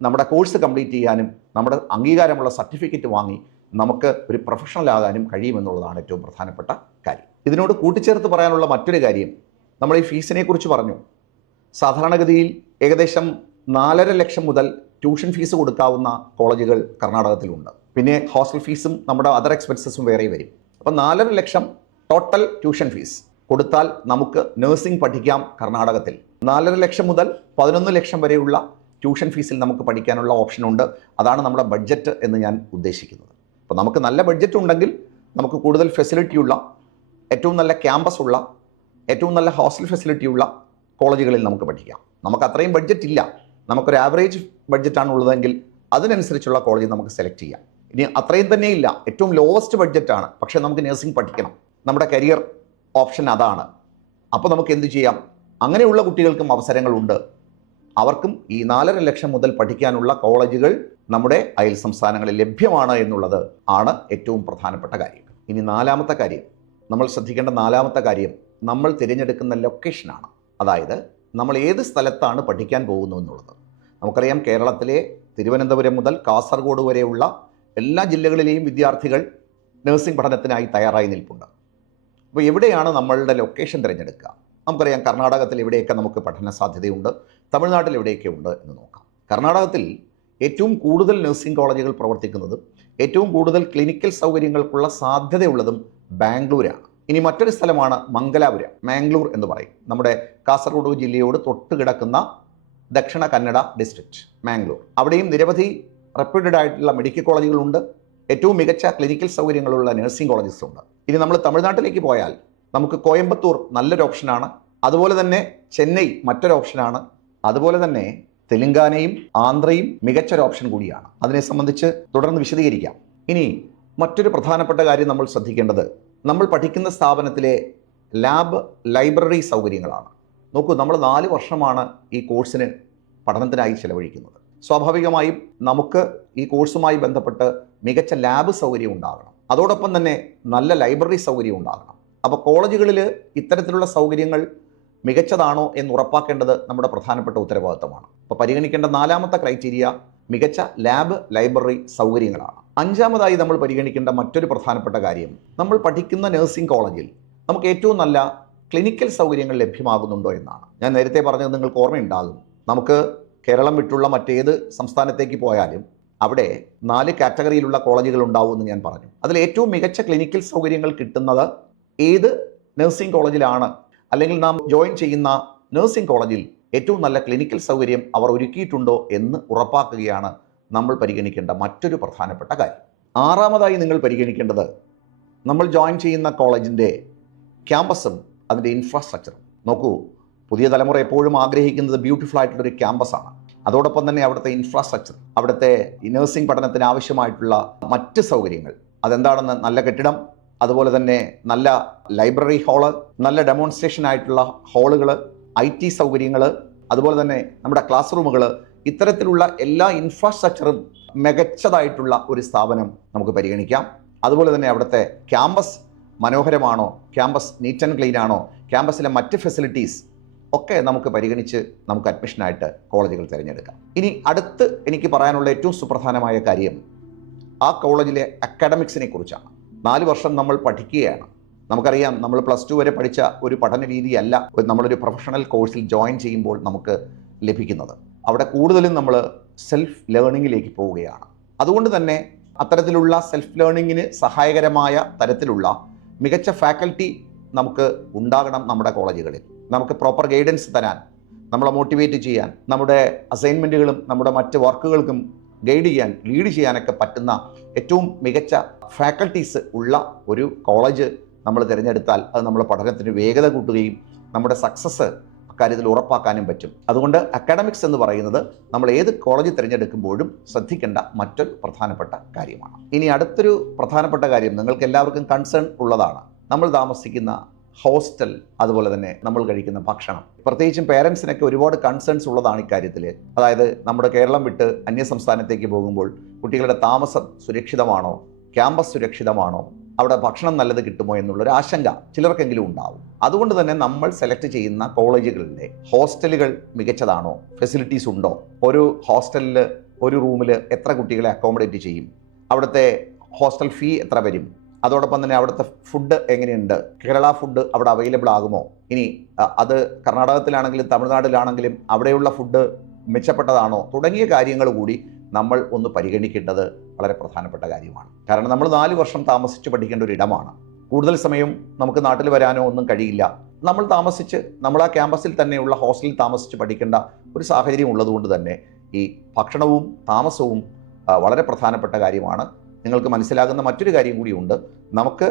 നമ്മുടെ കോഴ്സ് കംപ്ലീറ്റ് ചെയ്യാനും നമ്മുടെ അംഗീകാരമുള്ള സർട്ടിഫിക്കറ്റ് വാങ്ങി നമുക്ക് ഒരു പ്രൊഫഷണൽ ആകാനും കഴിയുമെന്നുള്ളതാണ് ഏറ്റവും പ്രധാനപ്പെട്ട കാര്യം. ഇതിനോട് കൂട്ടിച്ചേർത്ത് പറയാനുള്ള മറ്റൊരു കാര്യം, നമ്മൾ ഈ ഫീസിനെ കുറിച്ച് പറഞ്ഞു. സാധാരണഗതിയിൽ ഏകദേശം 4.5 ലക്ഷം മുതൽ ട്യൂഷൻ ഫീസ് കൊടുക്കാവുന്ന കോളേജുകൾ കർണാടകത്തിലുണ്ട്. പിന്നെ ഹോസ്റ്റൽ ഫീസും നമ്മുടെ അതർ എക്സ്പെൻസസും വേറെ വരും. അപ്പോൾ 4.5 ലക്ഷം ടോട്ടൽ ട്യൂഷൻ ഫീസ് കൊടുത്താൽ നമുക്ക് നഴ്സിംഗ് പഠിക്കാം കർണാടകത്തിൽ. 4.5 ലക്ഷം മുതൽ 11 ലക്ഷം വരെയുള്ള ട്യൂഷൻ ഫീസിൽ നമുക്ക് പഠിക്കാനുള്ള ഓപ്ഷനുണ്ട്. അതാണ് നമ്മുടെ ബഡ്ജറ്റ് എന്ന് ഞാൻ ഉദ്ദേശിക്കുന്നത്. അപ്പോൾ നമുക്ക് നല്ല ബഡ്ജറ്റ് ഉണ്ടെങ്കിൽ നമുക്ക് കൂടുതൽ ഫെസിലിറ്റിയുള്ള, ഏറ്റവും നല്ല ക്യാമ്പസ് ഉള്ള, ഏറ്റവും നല്ല ഹോസ്റ്റൽ ഫെസിലിറ്റിയുള്ള കോളേജുകളിൽ നമുക്ക് പഠിക്കാം. നമുക്ക് അത്രയും ബഡ്ജറ്റ് ഇല്ല, നമുക്കൊരു ആവറേജ് ബഡ്ജറ്റാണ് ഉള്ളതെങ്കിൽ അതിനനുസരിച്ചുള്ള കോളേജ് നമുക്ക് സെലക്ട് ചെയ്യാം. ഇനി അത്രയും തന്നെ ഇല്ല, ഏറ്റവും ലോവസ്റ്റ് ബഡ്ജറ്റാണ്, പക്ഷേ നമുക്ക് നഴ്സിംഗ് പഠിക്കണം, നമ്മുടെ കരിയർ ഓപ്ഷൻ അതാണ്. അപ്പോൾ നമുക്ക് എന്ത് ചെയ്യാം? അങ്ങനെയുള്ള കുട്ടികൾക്കും അവസരങ്ങളുണ്ട്. അവർക്കും ഈ 4.5 ലക്ഷം മുതൽ പഠിക്കാനുള്ള കോളേജുകൾ നമ്മുടെ അയൽ സംസ്ഥാനങ്ങളിൽ ലഭ്യമാണ് എന്നുള്ളത് ആണ് ഏറ്റവും പ്രധാനപ്പെട്ട കാര്യം. ഇനി നാലാമത്തെ കാര്യം, നമ്മൾ ശ്രദ്ധിക്കേണ്ട നാലാമത്തെ കാര്യം നമ്മൾ തിരഞ്ഞെടുക്കുന്ന ലൊക്കേഷനാണ്. അതായത് നമ്മൾ ഏത് സ്ഥലത്താണ് പഠിക്കാൻ പോകുന്നു എന്നുള്ളത്. നമുക്കറിയാം, കേരളത്തിലെ തിരുവനന്തപുരം മുതൽ കാസർഗോഡ് വരെയുള്ള എല്ലാ ജില്ലകളിലെയും വിദ്യാർത്ഥികൾ നഴ്സിംഗ് പഠനത്തിനായി തയ്യാറായി നിൽപ്പുണ്ട്. അപ്പോൾ എവിടെയാണ് നമ്മളുടെ ലൊക്കേഷൻ തിരഞ്ഞെടുക്കുക? നമുക്കറിയാം, കർണാടകത്തിൽ എവിടെയൊക്കെ നമുക്ക് പഠന സാധ്യതയുണ്ട്, തമിഴ്നാട്ടിൽ എവിടെയൊക്കെ ഉണ്ട് എന്ന് നോക്കാം. കർണാടകത്തിൽ ഏറ്റവും കൂടുതൽ നഴ്സിംഗ് കോളേജുകൾ പ്രവർത്തിക്കുന്നതും ഏറ്റവും കൂടുതൽ ക്ലിനിക്കൽ സൗകര്യങ്ങൾക്കുള്ള സാധ്യതയുള്ളതും ബാംഗ്ലൂരാണ്. ഇനി മറ്റൊരു സ്ഥലമാണ് മംഗലാപുരം, മാംഗ്ലൂർ എന്ന് പറയും. നമ്മുടെ കാസർഗോഡ് ജില്ലയോട് തൊട്ട് കിടക്കുന്ന ദക്ഷിണ കന്നഡ ഡിസ്ട്രിക്റ്റ് മാംഗ്ലൂർ. അവിടെയും നിരവധി റെപ്യൂട്ടഡ് ആയിട്ടുള്ള മെഡിക്കൽ കോളേജുകളുണ്ട്, ഏറ്റവും മികച്ച ക്ലിനിക്കൽ സൗകര്യങ്ങളുള്ള നഴ്സിംഗ് കോളേജസ് ഉണ്ട്. ഇനി നമ്മൾ തമിഴ്നാട്ടിലേക്ക് പോയാൽ നമുക്ക് കോയമ്പത്തൂർ നല്ലൊരു ഓപ്ഷനാണ്, അതുപോലെ തന്നെ ചെന്നൈ മറ്റൊരു ഓപ്ഷനാണ്, അതുപോലെ തന്നെ തെലുങ്കാനയും ആന്ധ്രയും മികച്ചൊരു ഓപ്ഷൻ കൂടിയാണ്. അതിനെ സംബന്ധിച്ച് തുടർന്ന് വിശദീകരിക്കാം. ഇനി മറ്റൊരു പ്രധാനപ്പെട്ട കാര്യം നമ്മൾ ശ്രദ്ധിക്കേണ്ടത് നമ്മൾ പഠിക്കുന്ന സ്ഥാപനത്തിലെ ലാബ്, ലൈബ്രറി സൗകര്യങ്ങളാണ്. നോക്കൂ, നമ്മൾ 4 വർഷമാണ് ഈ കോഴ്സിന് പഠനത്തിനായി ചെലവഴിക്കുന്നത്. സ്വാഭാവികമായും നമുക്ക് ഈ കോഴ്സുമായി ബന്ധപ്പെട്ട് മികച്ച ലാബ് സൗകര്യം ഉണ്ടാകണം, അതോടൊപ്പം തന്നെ നല്ല ലൈബ്രറി സൗകര്യം ഉണ്ടാകണം. അപ്പോൾ കോളേജുകളിൽ ഇത്തരത്തിലുള്ള സൗകര്യങ്ങൾ മികച്ചതാണോ എന്ന് ഉറപ്പാക്കേണ്ടത് നമ്മുടെ പ്രധാനപ്പെട്ട ഉത്തരവാദിത്തമാണ്. അപ്പോൾ പരിഗണിക്കേണ്ട നാലാമത്തെ ക്രൈറ്റീരിയ മികച്ച ലാബ്, ലൈബ്രറി സൗകര്യങ്ങളാണ്. അഞ്ചാമതായി നമ്മൾ പരിഗണിക്കേണ്ട മറ്റൊരു പ്രധാനപ്പെട്ട കാര്യം, നമ്മൾ പഠിക്കുന്ന നഴ്സിംഗ് കോളേജിൽ നമുക്ക് ഏറ്റവും നല്ല ക്ലിനിക്കൽ സൗകര്യങ്ങൾ ലഭ്യമാകുന്നുണ്ടോ എന്നാണ്. ഞാൻ നേരത്തെ പറഞ്ഞത് നിങ്ങൾക്ക് ഓർമ്മയുണ്ടാകും, നമുക്ക് കേരളം വിട്ടുള്ള മറ്റേത് സംസ്ഥാനത്തേക്ക് പോയാലും അവിടെ 4 കാറ്റഗറിയിലുള്ള കോളേജുകൾ ഉണ്ടാവുമെന്ന് ഞാൻ പറഞ്ഞു. അതിൽ ഏറ്റവും മികച്ച ക്ലിനിക്കൽ സൗകര്യങ്ങൾ കിട്ടുന്നത് ഏത് നഴ്സിംഗ് കോളേജിലാണ്, അല്ലെങ്കിൽ നാം ജോയിൻ ചെയ്യുന്ന നഴ്സിംഗ് കോളേജിൽ ഏറ്റവും നല്ല ക്ലിനിക്കൽ സൗകര്യം അവർ ഒരുക്കിയിട്ടുണ്ടോ എന്ന് ഉറപ്പാക്കുകയാണ് നമ്മൾ പരിഗണിക്കേണ്ട മറ്റൊരു പ്രധാനപ്പെട്ട കാര്യം. ആറാമതായി നിങ്ങൾ പരിഗണിക്കേണ്ടത് നമ്മൾ ജോയിൻ ചെയ്യുന്ന കോളേജിൻ്റെ ക്യാമ്പസും അതിൻ്റെ ഇൻഫ്രാസ്ട്രക്ചറും. നോക്കൂ, പുതിയ തലമുറ എപ്പോഴും ആഗ്രഹിക്കുന്നത് ബ്യൂട്ടിഫുൾ ആയിട്ടുള്ളൊരു ക്യാമ്പസാണ്. അതോടൊപ്പം തന്നെ അവിടുത്തെ ഇൻഫ്രാസ്ട്രക്ചർ, അവിടുത്തെ നഴ്സിംഗ് പഠനത്തിന് ആവശ്യമായിട്ടുള്ള മറ്റ് സൗകര്യങ്ങൾ, അതെന്താണെന്ന് നല്ല കെട്ടിടം, അതുപോലെ തന്നെ നല്ല ലൈബ്രറി ഹാള്, നല്ല ഡെമോൺസ്ട്രേഷൻ ആയിട്ടുള്ള ഹാളുകൾ, IT സൗകര്യങ്ങൾ, അതുപോലെ തന്നെ നമ്മുടെ ക്ലാസ് റൂമുകൾ, ഇത്തരത്തിലുള്ള എല്ലാ ഇൻഫ്രാസ്ട്രക്ചറും മികച്ചതായിട്ടുള്ള ഒരു സ്ഥാപനം നമുക്ക് പരിഗണിക്കാം. അതുപോലെ തന്നെ അവിടുത്തെ ക്യാമ്പസ് മനോഹരമാണോ, ക്യാമ്പസ് നീറ്റ് ആൻഡ് ക്ലീൻ ആണോ, ക്യാമ്പസിലെ മറ്റ് ഫെസിലിറ്റീസ് ഒക്കെ നമുക്ക് പരിഗണിച്ച് നമുക്ക് അഡ്മിഷനായിട്ട് കോളേജുകൾ തിരഞ്ഞെടുക്കാം. ഇനി അടുത്ത് എനിക്ക് പറയാനുള്ള ഏറ്റവും സുപ്രധാനമായ കാര്യം ആ കോളേജിലെ അക്കാഡമിക്സിനെ കുറിച്ചാണ്. 4 വർഷം നമ്മൾ പഠിക്കുകയാണ്. നമുക്കറിയാം, നമ്മൾ +2 വരെ പഠിച്ച ഒരു പഠന രീതിയല്ല നമ്മളൊരു പ്രൊഫഷണൽ കോഴ്സിൽ ജോയിൻ ചെയ്യുമ്പോൾ നമുക്ക് ലഭിക്കുന്നത്. അവിടെ കൂടുതലും നമ്മൾ സെൽഫ് ലേണിങ്ങിലേക്ക് പോവുകയാണ്. അതുകൊണ്ട് തന്നെ അത്തരത്തിലുള്ള സെൽഫ് ലേണിങ്ങിന് സഹായകരമായ തരത്തിലുള്ള മികച്ച ഫാക്കൽറ്റി നമുക്ക് ഉണ്ടാകണം നമ്മുടെ കോളേജുകളിൽ. നമുക്ക് പ്രോപ്പർ ഗൈഡൻസ് തരാൻ, നമ്മളെ മോട്ടിവേറ്റ് ചെയ്യാൻ, നമ്മുടെ അസൈൻമെൻറ്റുകളും നമ്മുടെ മറ്റ് വർക്കുകൾക്കും ഗൈഡ് ചെയ്യാൻ, ലീഡ് ചെയ്യാനൊക്കെ പറ്റുന്ന ഏറ്റവും മികച്ച ഫാക്കൽറ്റീസ് ഉള്ള ഒരു കോളേജ് നമ്മൾ തിരഞ്ഞെടുത്താൽ അത് നമ്മുടെ പഠനത്തിന് വേഗത കൂട്ടുകയും നമ്മുടെ സക്സസ് അക്കാര്യത്തിൽ ഉറപ്പാക്കാനും പറ്റും. അതുകൊണ്ട് അക്കാഡമിക്സ് എന്ന് പറയുന്നത് നമ്മൾ ഏത് കോളേജ് തിരഞ്ഞെടുക്കുമ്പോഴും ശ്രദ്ധിക്കേണ്ട മറ്റൊരു പ്രധാനപ്പെട്ട കാര്യമാണ്. ഇനി അടുത്തൊരു പ്രധാനപ്പെട്ട കാര്യം നിങ്ങൾക്ക് എല്ലാവർക്കും കൺസേൺ ഉള്ളതാണ്. നമ്മൾ താമസിക്കുന്ന ഹോസ്റ്റൽ, അതുപോലെ തന്നെ നമ്മൾ കഴിക്കുന്ന ഭക്ഷണം. പ്രത്യേകിച്ചും പേരൻസിനൊക്കെ ഒരുപാട് കൺസേൺസ് ഉള്ളതാണ് ഇക്കാര്യത്തിൽ. അതായത് നമ്മുടെ കേരളം വിട്ട് അന്യ സംസ്ഥാനത്തേക്ക് പോകുമ്പോൾ കുട്ടികളുടെ താമസം സുരക്ഷിതമാണോ, ക്യാമ്പസ് സുരക്ഷിതമാണോ, അവിടെ ഭക്ഷണം നല്ലത് കിട്ടുമോ എന്നുള്ളൊരു ആശങ്ക ചിലർക്കെങ്കിലും ഉണ്ടാവും. അതുകൊണ്ട് തന്നെ നമ്മൾ സെലക്ട് ചെയ്യുന്ന കോളേജുകളിലെ ഹോസ്റ്റലുകൾ മികച്ചതാണോ, ഫെസിലിറ്റീസ് ഉണ്ടോ, ഒരു ഹോസ്റ്റലിൽ ഒരു റൂമിൽ എത്ര കുട്ടികളെ അക്കോമഡേറ്റ് ചെയ്യും, അവിടുത്തെ ഹോസ്റ്റൽ ഫീ എത്ര വരും, അതോടൊപ്പം തന്നെ അവിടുത്തെ ഫുഡ് എങ്ങനെയുണ്ട്, കേരള ഫുഡ് അവിടെ അവൈലബിൾ ആകുമോ, ഇനി അത് കർണാടകത്തിലാണെങ്കിലും തമിഴ്നാട്ടിലാണെങ്കിലും അവിടെയുള്ള ഫുഡ് മെച്ചപ്പെട്ടതാണോ തുടങ്ങിയ കാര്യങ്ങൾ കൂടി നമ്മൾ ഒന്ന് പരിഗണിക്കേണ്ടത് വളരെ പ്രധാനപ്പെട്ട കാര്യമാണ്. കാരണം നമ്മൾ 4 വർഷം താമസിച്ച് പഠിക്കേണ്ട ഒരു ഇടമാണ്. കൂടുതൽ സമയം നമുക്ക് നാട്ടിൽ വരാനോ ഒന്നും കഴിയില്ല. നമ്മൾ ആ ക്യാമ്പസിൽ തന്നെയുള്ള ഹോസ്റ്റലിൽ താമസിച്ച് പഠിക്കേണ്ട ഒരു സാഹചര്യം ഉള്ളതുകൊണ്ട് തന്നെ ഈ ഭക്ഷണവും താമസവും വളരെ പ്രധാനപ്പെട്ട കാര്യമാണ്. നിങ്ങൾക്ക് മനസ്സിലാകുന്ന മറ്റൊരു കാര്യം കൂടിയുണ്ട്. നമുക്ക്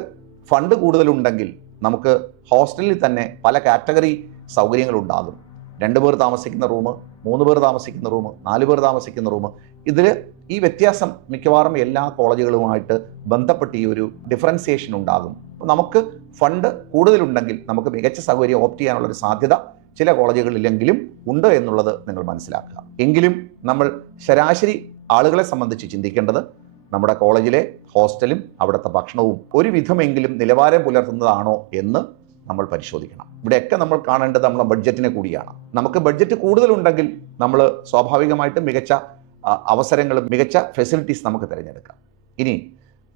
ഫണ്ട് കൂടുതലുണ്ടെങ്കിൽ നമുക്ക് ഹോസ്റ്റലിൽ തന്നെ പല കാറ്റഗറി സൗകര്യങ്ങളുണ്ടാകും. 2 പേർ താമസിക്കുന്ന റൂം, 3 പേർ താമസിക്കുന്ന റൂം, 4 പേർ താമസിക്കുന്ന റൂം. ഇതിൽ ഈ വ്യത്യാസം മിക്കവാറും എല്ലാ കോളേജുകളുമായിട്ട് ബന്ധപ്പെട്ട് ഈ ഒരു ഡിഫറൻസിയേഷൻ ഉണ്ടാകും. നമുക്ക് ഫണ്ട് കൂടുതലുണ്ടെങ്കിൽ നമുക്ക് മികച്ച സൗകര്യം ഓപ്റ്റ് ചെയ്യാനുള്ളൊരു സാധ്യത ചില കോളേജുകളിലെങ്കിലും ഉണ്ട് എന്നുള്ളത് നിങ്ങൾ മനസ്സിലാക്കുക. എങ്കിലും നമ്മൾ ശരാശരി ആളുകളെ സംബന്ധിച്ച് ചിന്തിക്കേണ്ടത് നമ്മുടെ കോളേജിലെ ഹോസ്റ്റലും അവിടുത്തെ ഭക്ഷണവും ഒരു വിധമെങ്കിലും നിലവാരം പുലർത്തുന്നതാണോ എന്ന് നമ്മൾ പരിശോധിക്കണം. ഇവിടെയൊക്കെ നമ്മൾ കാണേണ്ടത് നമ്മളെ ബഡ്ജറ്റിനെ കൂടിയാണ്. നമുക്ക് ബഡ്ജറ്റ് കൂടുതലുണ്ടെങ്കിൽ നമ്മൾ സ്വാഭാവികമായിട്ടും മികച്ച അവസരങ്ങളും മികച്ച ഫെസിലിറ്റീസ് നമുക്ക് തിരഞ്ഞെടുക്കാം. ഇനി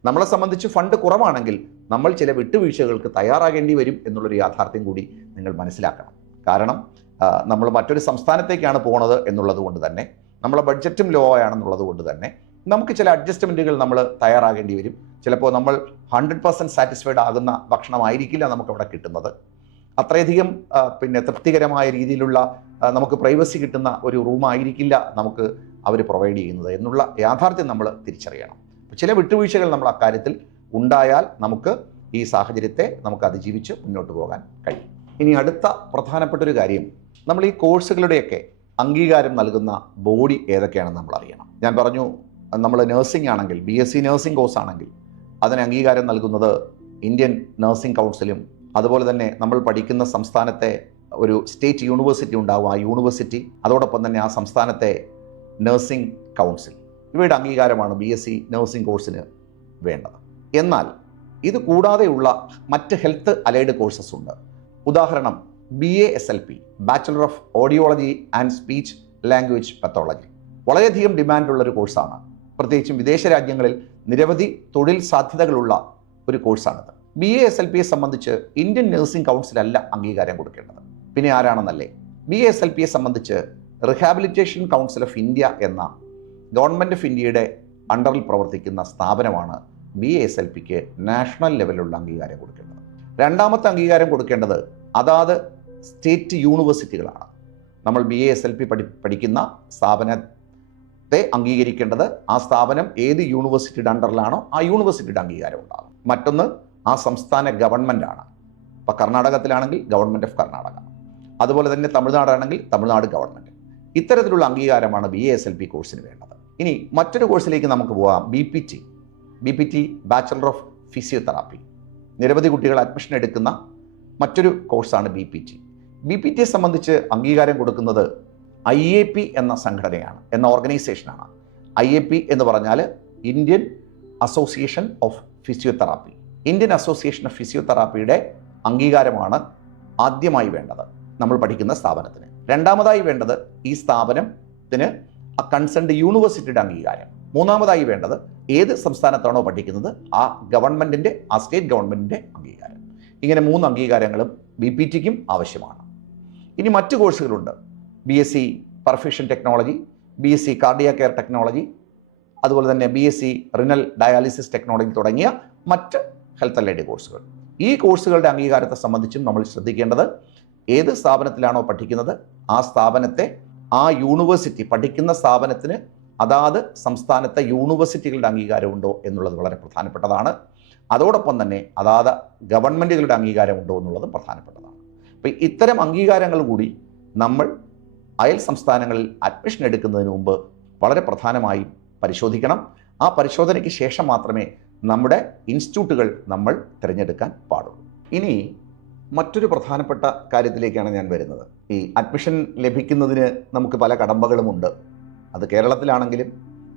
നമ്മളെ സംബന്ധിച്ച് ഫണ്ട് കുറവാണെങ്കിൽ നമ്മൾ ചില വിട്ടുവീഴ്ചകൾക്ക് തയ്യാറാകേണ്ടി വരും എന്നുള്ളൊരു യാഥാർത്ഥ്യം കൂടി നിങ്ങൾ മനസ്സിലാക്കണം. കാരണം നമ്മൾ മറ്റൊരു സംസ്ഥാനത്തേക്കാണ് പോകുന്നത് എന്നുള്ളത് കൊണ്ട് തന്നെ, നമ്മളെ ബഡ്ജറ്റും ലോ ആണെന്നുള്ളത് കൊണ്ട് തന്നെ നമുക്ക് ചില അഡ്ജസ്റ്റ്മെൻറ്റുകൾ നമ്മൾ തയ്യാറാകേണ്ടി വരും. ചിലപ്പോൾ നമ്മൾ 100% സാറ്റിസ്ഫൈഡ് ആകുന്ന ഭക്ഷണമായിരിക്കില്ല നമുക്കവിടെ കിട്ടുന്നത്. അത്രയധികം തൃപ്തികരമായ രീതിയിലുള്ള നമുക്ക് പ്രൈവസി കിട്ടുന്ന ഒരു റൂമായിരിക്കില്ല നമുക്ക് അവർ പ്രൊവൈഡ് ചെയ്യുന്നത് എന്നുള്ള യാഥാർത്ഥ്യം നമ്മൾ തിരിച്ചറിയണം. ചില വിട്ടുവീഴ്ചകൾ നമ്മൾ അക്കാര്യത്തിൽ ഉണ്ടായാൽ നമുക്ക് ഈ സാഹചര്യത്തെ നമുക്ക് അതിജീവിച്ച് മുന്നോട്ട് പോകാൻ കഴിയും. ഇനി അടുത്ത പ്രധാനപ്പെട്ട ഒരു കാര്യം, നമ്മൾ ഈ കോഴ്സുകളുടെയൊക്കെ അംഗീകാരം നൽകുന്ന ബോഡി ഏതൊക്കെയാണെന്ന് നമ്മൾ അറിയണം. ഞാൻ പറഞ്ഞു, നമ്മൾ നഴ്സിംഗ് ആണെങ്കിൽ, BSc നഴ്സിംഗ് കോഴ്സ് ആണെങ്കിൽ അതിന് അംഗീകാരം നൽകുന്നത് ഇന്ത്യൻ നഴ്സിംഗ് കൗൺസിലും അതുപോലെ തന്നെ നമ്മൾ പഠിക്കുന്ന സംസ്ഥാനത്തെ ഒരു സ്റ്റേറ്റ് യൂണിവേഴ്സിറ്റി ഉണ്ടാവും, ആ യൂണിവേഴ്സിറ്റി, അതോടൊപ്പം തന്നെ ആ സംസ്ഥാനത്തെ നഴ്സിംഗ് കൗൺസിൽ, ഇവയുടെ അംഗീകാരമാണ് BSc നഴ്സിംഗ് കോഴ്സിന് വേണ്ടത്. എന്നാൽ ഇത് കൂടാതെയുള്ള മറ്റ് ഹെൽത്ത് അലൈഡ് കോഴ്സസ് ഉണ്ട്. ഉദാഹരണം BASLP, bachelor of audiology and speech language pathology, വളരെയധികം ഡിമാൻഡുള്ളൊരു കോഴ്സാണ്. പ്രത്യേകിച്ചും വിദേശ രാജ്യങ്ങളിൽ നിരവധി തൊഴിൽ സാധ്യതകളുള്ള ഒരു കോഴ്സാണിത്. BASLPയെ സംബന്ധിച്ച് ഇന്ത്യൻ നഴ്സിംഗ് കൗൺസിലല്ല അംഗീകാരം കൊടുക്കേണ്ടത്. പിന്നെ ആരാണെന്നല്ലേ? BASLPയെ സംബന്ധിച്ച് റിഹാബിലിറ്റേഷൻ കൗൺസിൽ ഓഫ് ഇന്ത്യ എന്ന ഗവൺമെൻറ് ഓഫ് ഇന്ത്യയുടെ അണ്ടറിൽ പ്രവർത്തിക്കുന്ന സ്ഥാപനമാണ് BASLPക്ക് നാഷണൽ ലെവലിലുള്ള അംഗീകാരം കൊടുക്കേണ്ടത്. രണ്ടാമത്തെ അംഗീകാരം കൊടുക്കേണ്ടത് അതാത് സ്റ്റേറ്റ് യൂണിവേഴ്സിറ്റികളാണ്. നമ്മൾ BASLP പഠിക്കുന്ന സ്ഥാപനത്തെ അംഗീകരിക്കേണ്ടത് ആ സ്ഥാപനം ഏത് യൂണിവേഴ്സിറ്റിയുടെ അണ്ടറിലാണോ ആ യൂണിവേഴ്സിറ്റിയുടെ അംഗീകാരം ഉണ്ടാകും. മറ്റൊന്ന് ആ സംസ്ഥാന ഗവൺമെൻറ്റാണ്. ഇപ്പോൾ കർണാടകത്തിലാണെങ്കിൽ ഗവൺമെൻറ് ഓഫ് കർണാടക, അതുപോലെ തന്നെ തമിഴ്നാടാണെങ്കിൽ തമിഴ്നാട് ഗവൺമെൻറ്. ഇത്തരത്തിലുള്ള അംഗീകാരമാണ് BASLP കോഴ്സിന് വേണ്ടത്. ഇനി മറ്റൊരു കോഴ്സിലേക്ക് നമുക്ക് പോകാം. BPT bachelor of physiotherapy. നിരവധി കുട്ടികൾ അഡ്മിഷൻ എടുക്കുന്ന മറ്റൊരു കോഴ്സാണ് BPTയെ സംബന്ധിച്ച് അംഗീകാരം കൊടുക്കുന്നത് IAP എന്ന സംഘടനയാണ്, എന്ന ഓർഗനൈസേഷനാണ്. IAP എന്ന് പറഞ്ഞാൽ Indian association of physiotherapy. Indian association of ഫിസിയോതെറാപ്പിയുടെ അംഗീകാരമാണ് ആദ്യമായി വേണ്ടത് നമ്മൾ പഠിക്കുന്ന സ്ഥാപനത്തിന്. രണ്ടാമതായി വേണ്ടത് ഈ സ്ഥാപനത്തിന് കൺസേൺഡ് യൂണിവേഴ്സിറ്റിയുടെ അംഗീകാരം. മൂന്നാമതായി വേണ്ടത് ഏത് സംസ്ഥാനത്താണോ പഠിക്കുന്നത് ആ ഗവൺമെൻറ്റിൻ്റെ, ആ സ്റ്റേറ്റ് ഗവൺമെൻറ്റിൻ്റെ അംഗീകാരം. ഇങ്ങനെ 3 അംഗീകാരങ്ങളും BPTക്കും ആവശ്യമാണ്. ഇനി മറ്റ് കോഴ്സുകളുണ്ട്. BSc perfusion technology, BSc cardiac care technology, അതുപോലെ തന്നെ BSc റിനൽ ഡയാലിസിസ് ടെക്നോളജി തുടങ്ങിയ മറ്റ് ഹെൽത്ത് അലൈഡ് കോഴ്സുകൾ. ഈ കോഴ്സുകളുടെ അംഗീകാരത്തെ സംബന്ധിച്ചും നമ്മൾ ശ്രദ്ധിക്കേണ്ടത് ഏത് സ്ഥാപനത്തിലാണോ പഠിക്കുന്നത് ആ സ്ഥാപനത്തെ, ആ യൂണിവേഴ്സിറ്റി പഠിക്കുന്ന സ്ഥാപനത്തിന് അതാത് സംസ്ഥാനത്തെ യൂണിവേഴ്സിറ്റികളുടെ അംഗീകാരമുണ്ടോ എന്നുള്ളത് വളരെ പ്രധാനപ്പെട്ടതാണ്. അതോടൊപ്പം തന്നെ അതാത് ഗവൺമെൻറ്റുകളുടെ അംഗീകാരമുണ്ടോ എന്നുള്ളതും പ്രധാനപ്പെട്ടതാണ്. അപ്പോൾ ഇത്തരം അംഗീകാരങ്ങൾ കൂടി നമ്മൾ അയൽ സംസ്ഥാനങ്ങളിൽ അഡ്മിഷൻ എടുക്കുന്നതിന് മുമ്പ് വളരെ പ്രധാനമായും പരിശോധിക്കണം. ആ പരിശോധനയ്ക്ക് ശേഷം മാത്രമേ നമ്മുടെ ഇൻസ്റ്റിറ്റ്യൂട്ടുകൾ നമ്മൾ തിരഞ്ഞെടുക്കാൻ പാടുള്ളൂ. ഇനി മറ്റൊരു പ്രധാനപ്പെട്ട കാര്യത്തിലേക്കാണ് ഞാൻ വരുന്നത്. ഈ അഡ്മിഷൻ ലഭിക്കുന്നതിന് നമുക്ക് പല കടമ്പകളുമുണ്ട്. അത് കേരളത്തിലാണെങ്കിലും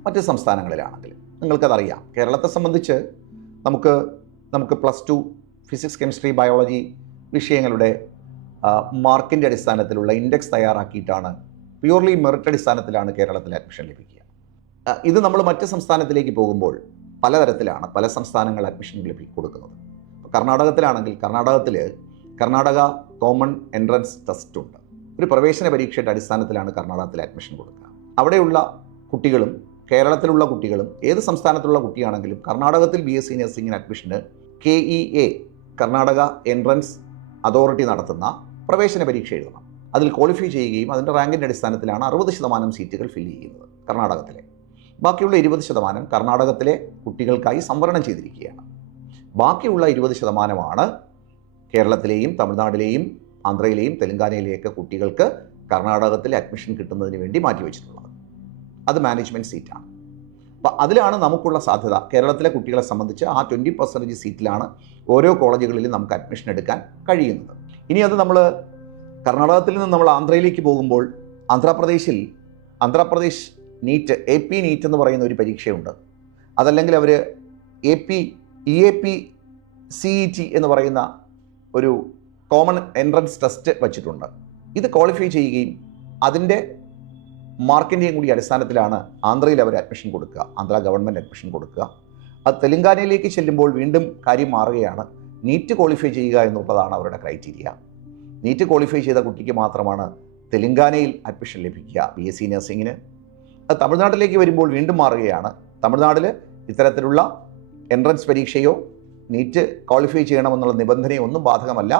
മറ്റ് സംസ്ഥാനങ്ങളിലാണെങ്കിലും നിങ്ങൾക്കതറിയാം. കേരളത്തെ സംബന്ധിച്ച് നമുക്ക് +2 ഫിസിക്സ്, കെമിസ്ട്രി, ബയോളജി വിഷയങ്ങളുടെ മാർക്കിൻ്റെ അടിസ്ഥാനത്തിലുള്ള ഇൻഡെക്സ് തയ്യാറാക്കിയിട്ടാണ് പ്യൂർലി മെറിറ്റ് അടിസ്ഥാനത്തിലാണ് കേരളത്തിൽ അഡ്മിഷൻ ലഭിക്കുക. ഇത് നമ്മൾ മറ്റ് സംസ്ഥാനത്തിലേക്ക് പോകുമ്പോൾ പലതരത്തിലാണ് പല സംസ്ഥാനങ്ങൾ അഡ്മിഷൻ കൊടുക്കുന്നത്. കർണാടകത്തിലാണെങ്കിൽ കർണാടക കോമൺ എൻട്രൻസ് ടെസ്റ്റ് ഉണ്ട്. ഒരു പ്രവേശന പരീക്ഷയുടെ അടിസ്ഥാനത്തിലാണ് കർണാടകത്തിൽ അഡ്മിഷൻ കൊടുക്കുക. അവിടെയുള്ള കുട്ടികളും കേരളത്തിലുള്ള കുട്ടികളും ഏത് സംസ്ഥാനത്തുള്ള കുട്ടിയാണെങ്കിലും കർണാടകത്തിൽ BSc നഴ്സിംഗിന് അഡ്മിഷന് KEA കർണാടക എൻട്രൻസ് അതോറിറ്റി നടത്തുന്ന പ്രവേശന പരീക്ഷ എഴുതണം. അതിൽ ക്വാളിഫൈ ചെയ്യുകയും അതിൻ്റെ റാങ്കിൻ്റെ അടിസ്ഥാനത്തിലാണ് 60% സീറ്റുകൾ ഫില്ല് ചെയ്യുന്നത് കർണാടകത്തിലെ. ബാക്കിയുള്ള 20% കർണാടകത്തിലെ കുട്ടികൾക്കായി സംവരണം ചെയ്തിരിക്കുകയാണ്. ബാക്കിയുള്ള 20%മാണ് കേരളത്തിലെയും തമിഴ്നാട്ടിലെയും ആന്ധ്രയിലെയും തെലങ്കാനയിലെയൊക്കെ കുട്ടികൾക്ക് കർണാടകത്തിൽ അഡ്മിഷൻ കിട്ടുന്നതിന് വേണ്ടി മാറ്റിവെച്ചിട്ടുള്ളത്. അത് മാനേജ്മെൻറ്റ് സീറ്റാണ്. അപ്പോൾ അതിലാണ് നമുക്കുള്ള സാധ്യത. കേരളത്തിലെ കുട്ടികളെ സംബന്ധിച്ച് ആ 20% സീറ്റിലാണ് ഓരോ കോളേജുകളിലും നമുക്ക് അഡ്മിഷൻ എടുക്കാൻ കഴിയുന്നത്. ഇനി അത് നമ്മൾ കർണാടകത്തിൽ നിന്ന് നമ്മൾ ആന്ധ്രയിലേക്ക് പോകുമ്പോൾ ആന്ധ്രാപ്രദേശ് നീറ്റ് AP നീറ്റ് എന്ന് പറയുന്ന ഒരു പരീക്ഷയുണ്ട്. അതല്ലെങ്കിൽ അവർ EAP CET എന്ന് പറയുന്ന ഒരു കോമൺ എൻട്രൻസ് ടെസ്റ്റ് വച്ചിട്ടുണ്ട്. ഇത് ക്വാളിഫൈ ചെയ്യുകയും അതിൻ്റെ മാർക്കിൻ്റെയും കൂടി അടിസ്ഥാനത്തിലാണ് ആന്ധ്രയിൽ അവർ അഡ്മിഷൻ കൊടുക്കുക, ആന്ധ്ര ഗവൺമെൻറ് അഡ്മിഷൻ കൊടുക്കുക. അത് തെലങ്കാനയിലേക്ക് ചെല്ലുമ്പോൾ വീണ്ടും കാര്യം മാറുകയാണ്. നീറ്റ് ക്വാളിഫൈ ചെയ്യുക എന്നുള്ളതാണ് അവരുടെ ക്രൈറ്റീരിയ. നീറ്റ് ക്വാളിഫൈ ചെയ്ത കുട്ടിക്ക് മാത്രമാണ് തെലങ്കാനയിൽ അഡ്മിഷൻ ലഭിക്കുക BSc നഴ്സിംഗിന്. അത് തമിഴ്നാട്ടിലേക്ക് വരുമ്പോൾ വീണ്ടും മാറുകയാണ്. തമിഴ്നാട്ടിൽ ഇത്തരത്തിലുള്ള എൻട്രൻസ് പരീക്ഷയോ നീറ്റ് ക്വാളിഫൈ ചെയ്യണമെന്നുള്ള നിബന്ധനയോ ഒന്നും ബാധകമല്ല.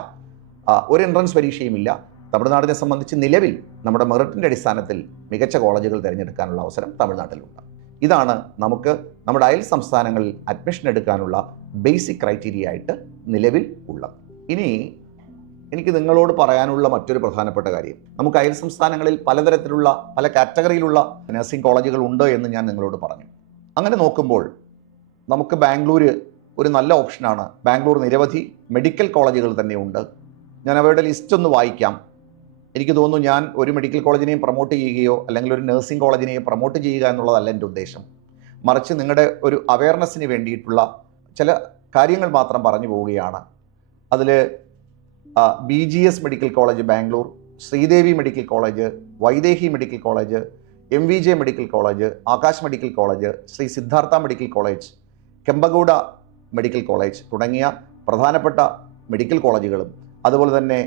ഒരു എൻട്രൻസ് പരീക്ഷയുമില്ല. തമിഴ്നാടിനെ സംബന്ധിച്ച് നിലവിൽ നമ്മുടെ മെറിറ്റിൻ്റെ അടിസ്ഥാനത്തിൽ മികച്ച കോളേജുകൾ തിരഞ്ഞെടുക്കാനുള്ള അവസരം തമിഴ്നാട്ടിലുണ്ട്. ഇതാണ് നമുക്ക് നമ്മുടെ അയൽ സംസ്ഥാനങ്ങളിൽ അഡ്മിഷൻ എടുക്കാനുള്ള ബേസിക് ക്രൈറ്റീരിയ ആയിട്ട് നിലവിൽ ഉള്ളത്. ഇനി എനിക്ക് നിങ്ങളോട് പറയാനുള്ള മറ്റൊരു പ്രധാനപ്പെട്ട കാര്യം, നമുക്ക് അയൽ സംസ്ഥാനങ്ങളിൽ പലതരത്തിലുള്ള പല കാറ്റഗറിയിലുള്ള നഴ്സിംഗ് കോളേജുകൾ ഉണ്ട് എന്ന് ഞാൻ നിങ്ങളോട് പറഞ്ഞു. അങ്ങനെ നോക്കുമ്പോൾ നമുക്ക് ബാംഗ്ലൂർ ഒരു നല്ല ഓപ്ഷനാണ്. ബാംഗ്ലൂർ നിരവധി മെഡിക്കൽ കോളേജുകൾ തന്നെയുണ്ട്. ഞാൻ അവരുടെ ലിസ്റ്റ് ഒന്ന് വായിക്കാം. എനിക്ക് തോന്നുന്നു ഞാൻ ഒരു മെഡിക്കൽ കോളേജിനെയും പ്രൊമോട്ട് ചെയ്യുകയോ അല്ലെങ്കിൽ ഒരു നഴ്സിംഗ് കോളേജിനെയും പ്രൊമോട്ട് ചെയ്യുക എന്നുള്ളതല്ല എൻ്റെ ഉദ്ദേശം. മറിച്ച് നിങ്ങളുടെ ഒരു അവയർനെസ്സിന് വേണ്ടിയിട്ടുള്ള ചില കാര്യങ്ങൾ മാത്രം പറഞ്ഞു പോവുകയാണ്. അതിൽ BGS medical college Bangalore, Sridevi medical college, Vaidehi medical college, MVJ medical college, Akash medical college, Sri Siddhartha medical college, Kempegowda medical college തുടങ്ങിയ പ്രധാനപ്പെട്ട മെഡിക്കൽ കോളേജുകളും അതുപോലെ തന്നെ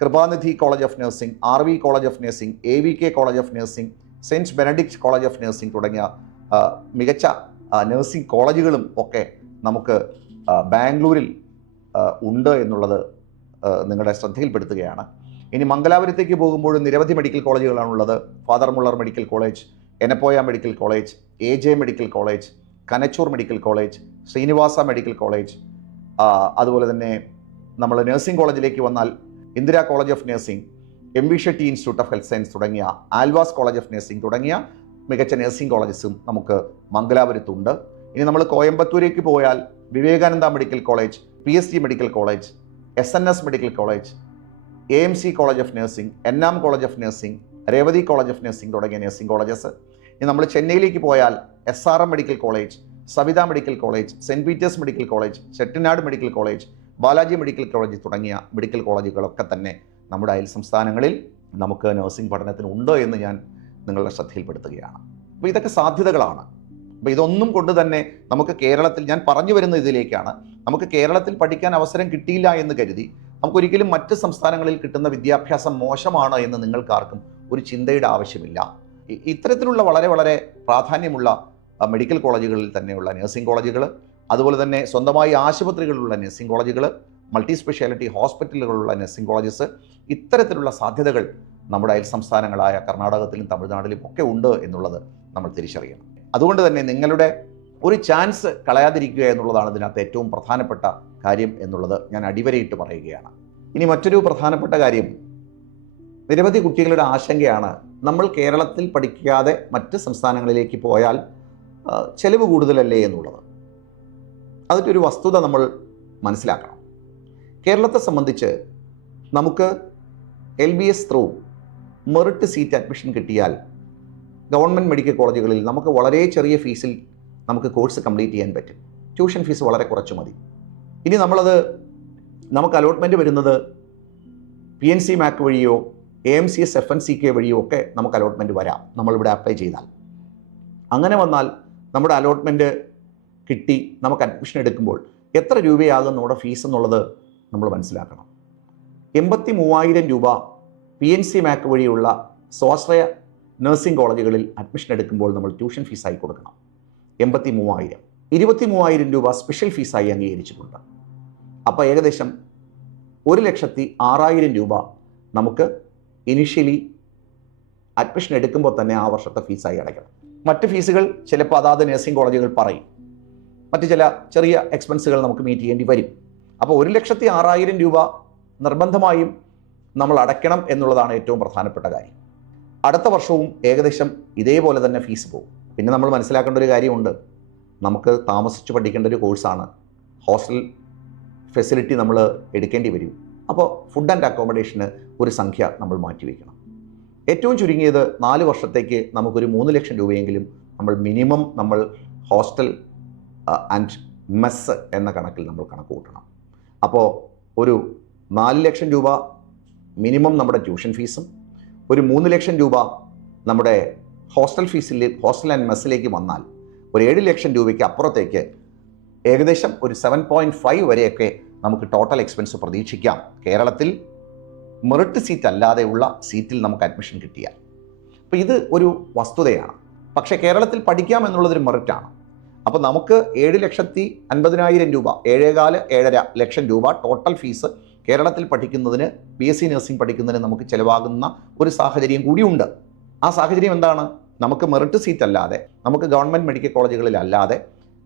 Kripanidhi college of nursing, RV college of nursing, AVK college of nursing, saint Benedict college of nursing തുടങ്ങിയ മികച്ച നഴ്സിംഗ് കോളേജുകളും ഒക്കെ നമുക്ക് ബാംഗ്ലൂരിൽ ഉണ്ട് എന്നുള്ളത് നിങ്ങളുടെ ശ്രദ്ധയിൽപ്പെടുത്തുകയാണ്. ഇനി മംഗലാപുരത്തേക്ക് പോകുമ്പോൾ നിരവധി മെഡിക്കൽ കോളേജുകളാണുള്ളത്. Father Muller medical college, Yenepoya medical college, AJ medical college, Kanachur medical college, Srinivasa medical college, അതുപോലെ തന്നെ നമ്മൾ നഴ്സിംഗ് കോളേജിലേക്ക് വന്നാൽ Indira college of nursing, MV Shetty institute of health science തുടങ്ങിയ ആൽവാസ് കോളേജ് ഓഫ് നഴ്സിംഗ് തുടങ്ങിയ മികച്ച നഴ്സിംഗ് കോളേജസും നമുക്ക് മംഗലാപുരത്തുണ്ട്. ഇനി നമ്മൾ കോയമ്പത്തൂരേക്ക് പോയാൽ Vivekananda medical college, PSG medical college, SNS medical college, AMC college of nursing, ENAM college of nursing, Revathi college of nursing തുടങ്ങിയ നഴ്സിംഗ് കോളേജസ്. ഇനി നമ്മൾ ചെന്നൈയിലേക്ക് പോയാൽ SRM medical college, Saveetha medical college, saint Peter's medical college, Chettinad medical college, Balaji medical college തുടങ്ങിയ മെഡിക്കൽ കോളേജുകളൊക്കെ തന്നെ നമ്മുടെ അയൽ സംസ്ഥാനങ്ങളിൽ നമുക്ക് നഴ്സിംഗ് പഠനത്തിനുണ്ട് എന്ന് ഞാൻ നിങ്ങളുടെ ശ്രദ്ധയിൽപ്പെടുത്തുകയാണ്. അപ്പോൾ ഇതൊക്കെ സാധ്യതകളാണ്. അപ്പോൾ ഇതൊന്നും കൊണ്ട് തന്നെ നമുക്ക് കേരളത്തിൽ, ഞാൻ പറഞ്ഞു വരുന്ന ഇതിലേക്കാണ്, നമുക്ക് കേരളത്തിൽ പഠിക്കാൻ അവസരം കിട്ടിയില്ല എന്ന് കരുതി നമുക്കൊരിക്കലും മറ്റ് സംസ്ഥാനങ്ങളിൽ കിട്ടുന്ന വിദ്യാഭ്യാസം മോശമാണ് എന്ന് നിങ്ങൾക്കാർക്കും ഒരു ചിന്തയുടെ ആവശ്യമില്ല. ഇത്തരത്തിലുള്ള വളരെ വളരെ പ്രാധാന്യമുള്ള മെഡിക്കൽ കോളേജുകളിൽ തന്നെയുള്ള നഴ്സിംഗ് കോളേജുകൾ, അതുപോലെ തന്നെ സ്വന്തമായി ആശുപത്രികളിലുള്ള നഴ്സിംഗ് കോളേജുകൾ, മൾട്ടി സ്പെഷ്യാലിറ്റി ഹോസ്പിറ്റലുകളുള്ള നഴ്സിംഗ് കോളേജസ്, ഇത്തരത്തിലുള്ള സാധ്യതകൾ നമ്മുടെ അയൽ സംസ്ഥാനങ്ങളായ കർണാടകത്തിലും തമിഴ്നാട്ടിലും ഒക്കെ ഉണ്ട് എന്നുള്ളത് നമ്മൾ തിരിച്ചറിയണം. അതുകൊണ്ട് തന്നെ നിങ്ങളുടെ ഒരു ചാൻസ് കളയാതിരിക്കുക എന്നുള്ളതാണ് ഇതിനകത്ത് ഏറ്റവും പ്രധാനപ്പെട്ട കാര്യം എന്നുള്ളത് ഞാൻ അടിവരയിട്ട് പറയുകയാണ്. ഇനി മറ്റൊരു പ്രധാനപ്പെട്ട കാര്യം, നിരവധി കുട്ടികളുടെ ആശങ്കയാണ് നമ്മൾ കേരളത്തിൽ പഠിക്കാതെ മറ്റ് സംസ്ഥാനങ്ങളിലേക്ക് പോയാൽ ചെലവ് കൂടുതലല്ലേ എന്നുള്ളത്. അതിൻ്റെ ഒരു വസ്തുത നമ്മൾ മനസ്സിലാക്കണം. കേരളത്തെ സംബന്ധിച്ച് നമുക്ക് LBS through merit seat admission കിട്ടിയാൽ ഗവൺമെൻറ് മെഡിക്കൽ കോളേജുകളിൽ നമുക്ക് വളരെ ചെറിയ ഫീസിൽ നമുക്ക് കോഴ്സ് കംപ്ലീറ്റ് ചെയ്യാൻ പറ്റും. ട്യൂഷൻ ഫീസ് വളരെ കുറച്ച് മതി. ഇനി നമുക്ക് അലോട്ട്മെൻറ്റ് വരുന്നത് PNC MAC വഴിയോ AMCS FNCK വഴിയോ ഒക്കെ നമുക്ക് അലോട്ട്മെൻറ്റ് വരാം നമ്മളിവിടെ അപ്ലൈ ചെയ്താൽ. അങ്ങനെ വന്നാൽ നമ്മുടെ അലോട്ട്മെൻറ്റ് കിട്ടി നമുക്ക് അഡ്മിഷൻ എടുക്കുമ്പോൾ എത്ര രൂപയാകും നമ്മുടെ ഫീസ് എന്നുള്ളത് നമ്മൾ മനസ്സിലാക്കണം. 83,000 രൂപ PNC മാക് വഴിയുള്ള സ്വാശ്രയ നഴ്സിംഗ് കോളേജുകളിൽ അഡ്മിഷൻ എടുക്കുമ്പോൾ നമ്മൾ ട്യൂഷൻ ഫീസായി കൊടുക്കണം 83,000. 23,000 രൂപ സ്പെഷ്യൽ ഫീസായി അംഗീകരിച്ചിട്ടുണ്ട്. അപ്പോൾ ഏകദേശം 1,06,000 രൂപ നമുക്ക് ഇനിഷ്യലി അഡ്മിഷൻ എടുക്കുമ്പോൾ തന്നെ ആ വർഷത്തെ ഫീസായി അടയ്ക്കണം. മറ്റ് ഫീസുകൾ ചിലപ്പോൾ അതാത് നഴ്സിംഗ് കോളേജുകൾ പറയും. മറ്റ് ചില ചെറിയ എക്സ്പെൻസുകൾ നമുക്ക് മീറ്റ് ചെയ്യേണ്ടി വരും. അപ്പോൾ 1,06,000 രൂപ നിർബന്ധമായും നമ്മൾ അടയ്ക്കണം എന്നുള്ളതാണ് ഏറ്റവും പ്രധാനപ്പെട്ട കാര്യം. അടുത്ത വർഷവും ഏകദേശം ഇതേപോലെ തന്നെ ഫീസ് പോകും. പിന്നെ നമ്മൾ മനസ്സിലാക്കേണ്ട ഒരു കാര്യമുണ്ട്, നമുക്ക് താമസിച്ച് പഠിക്കേണ്ട ഒരു കോഴ്സാണ്. ഹോസ്റ്റൽ ഫെസിലിറ്റി നമ്മൾ എടുക്കേണ്ടി വരും. അപ്പോൾ ഫുഡ് ആൻഡ് അക്കോമഡേഷന് ഒരു സംഖ്യ നമ്മൾ മാറ്റിവെക്കണം. ഏറ്റവും ചുരുങ്ങിയത് 4 വർഷത്തേക്ക് നമുക്കൊരു 3 ലക്ഷം രൂപയെങ്കിലും മിനിമം നമ്മൾ ഹോസ്റ്റൽ ആൻഡ് മെസ്സ് എന്ന കണക്കിൽ നമ്മൾ കണക്ക് കൂട്ടണം. അപ്പോൾ ഒരു 4 ലക്ഷം രൂപ മിനിമം നമ്മുടെ ട്യൂഷൻ ഫീസും ഒരു 3 ലക്ഷം രൂപ നമ്മുടെ ഹോസ്റ്റൽ ആൻഡ് മെസ്സിലേക്ക് വന്നാൽ ഒരു 7 ലക്ഷം രൂപയ്ക്ക് അപ്പുറത്തേക്ക് ഏകദേശം ഒരു 7.5 വരെയൊക്കെ നമുക്ക് ടോട്ടൽ എക്സ്പെൻസ് പ്രതീക്ഷിക്കാം. കേരളത്തിൽ മെറിറ്റ് സീറ്റ് അല്ലാതെയുള്ള സീറ്റിൽ നമുക്ക് അഡ്മിഷൻ കിട്ടിയാൽ. അപ്പോൾ ഇത് ഒരു വസ്തുതയാണ്. പക്ഷേ കേരളത്തിൽ പഠിക്കാം എന്നുള്ളതൊരു മെറിറ്റാണ്. അപ്പോൾ നമുക്ക് 7,50,000 രൂപ 7,4-7.5 ലക്ഷം രൂപ ടോട്ടൽ ഫീസ് കേരളത്തിൽ പഠിക്കുന്നതിന് BSc നഴ്സിംഗ് പഠിക്കുന്നതിന് നമുക്ക് ചിലവാകുന്ന ഒരു സാഹചര്യം കൂടിയുണ്ട്. ആ സാഹചര്യം എന്താണ്? നമുക്ക് മെറിറ്റ് സീറ്റ് അല്ലാതെ, നമുക്ക് ഗവൺമെൻറ് മെഡിക്കൽ കോളേജുകളിലല്ലാതെ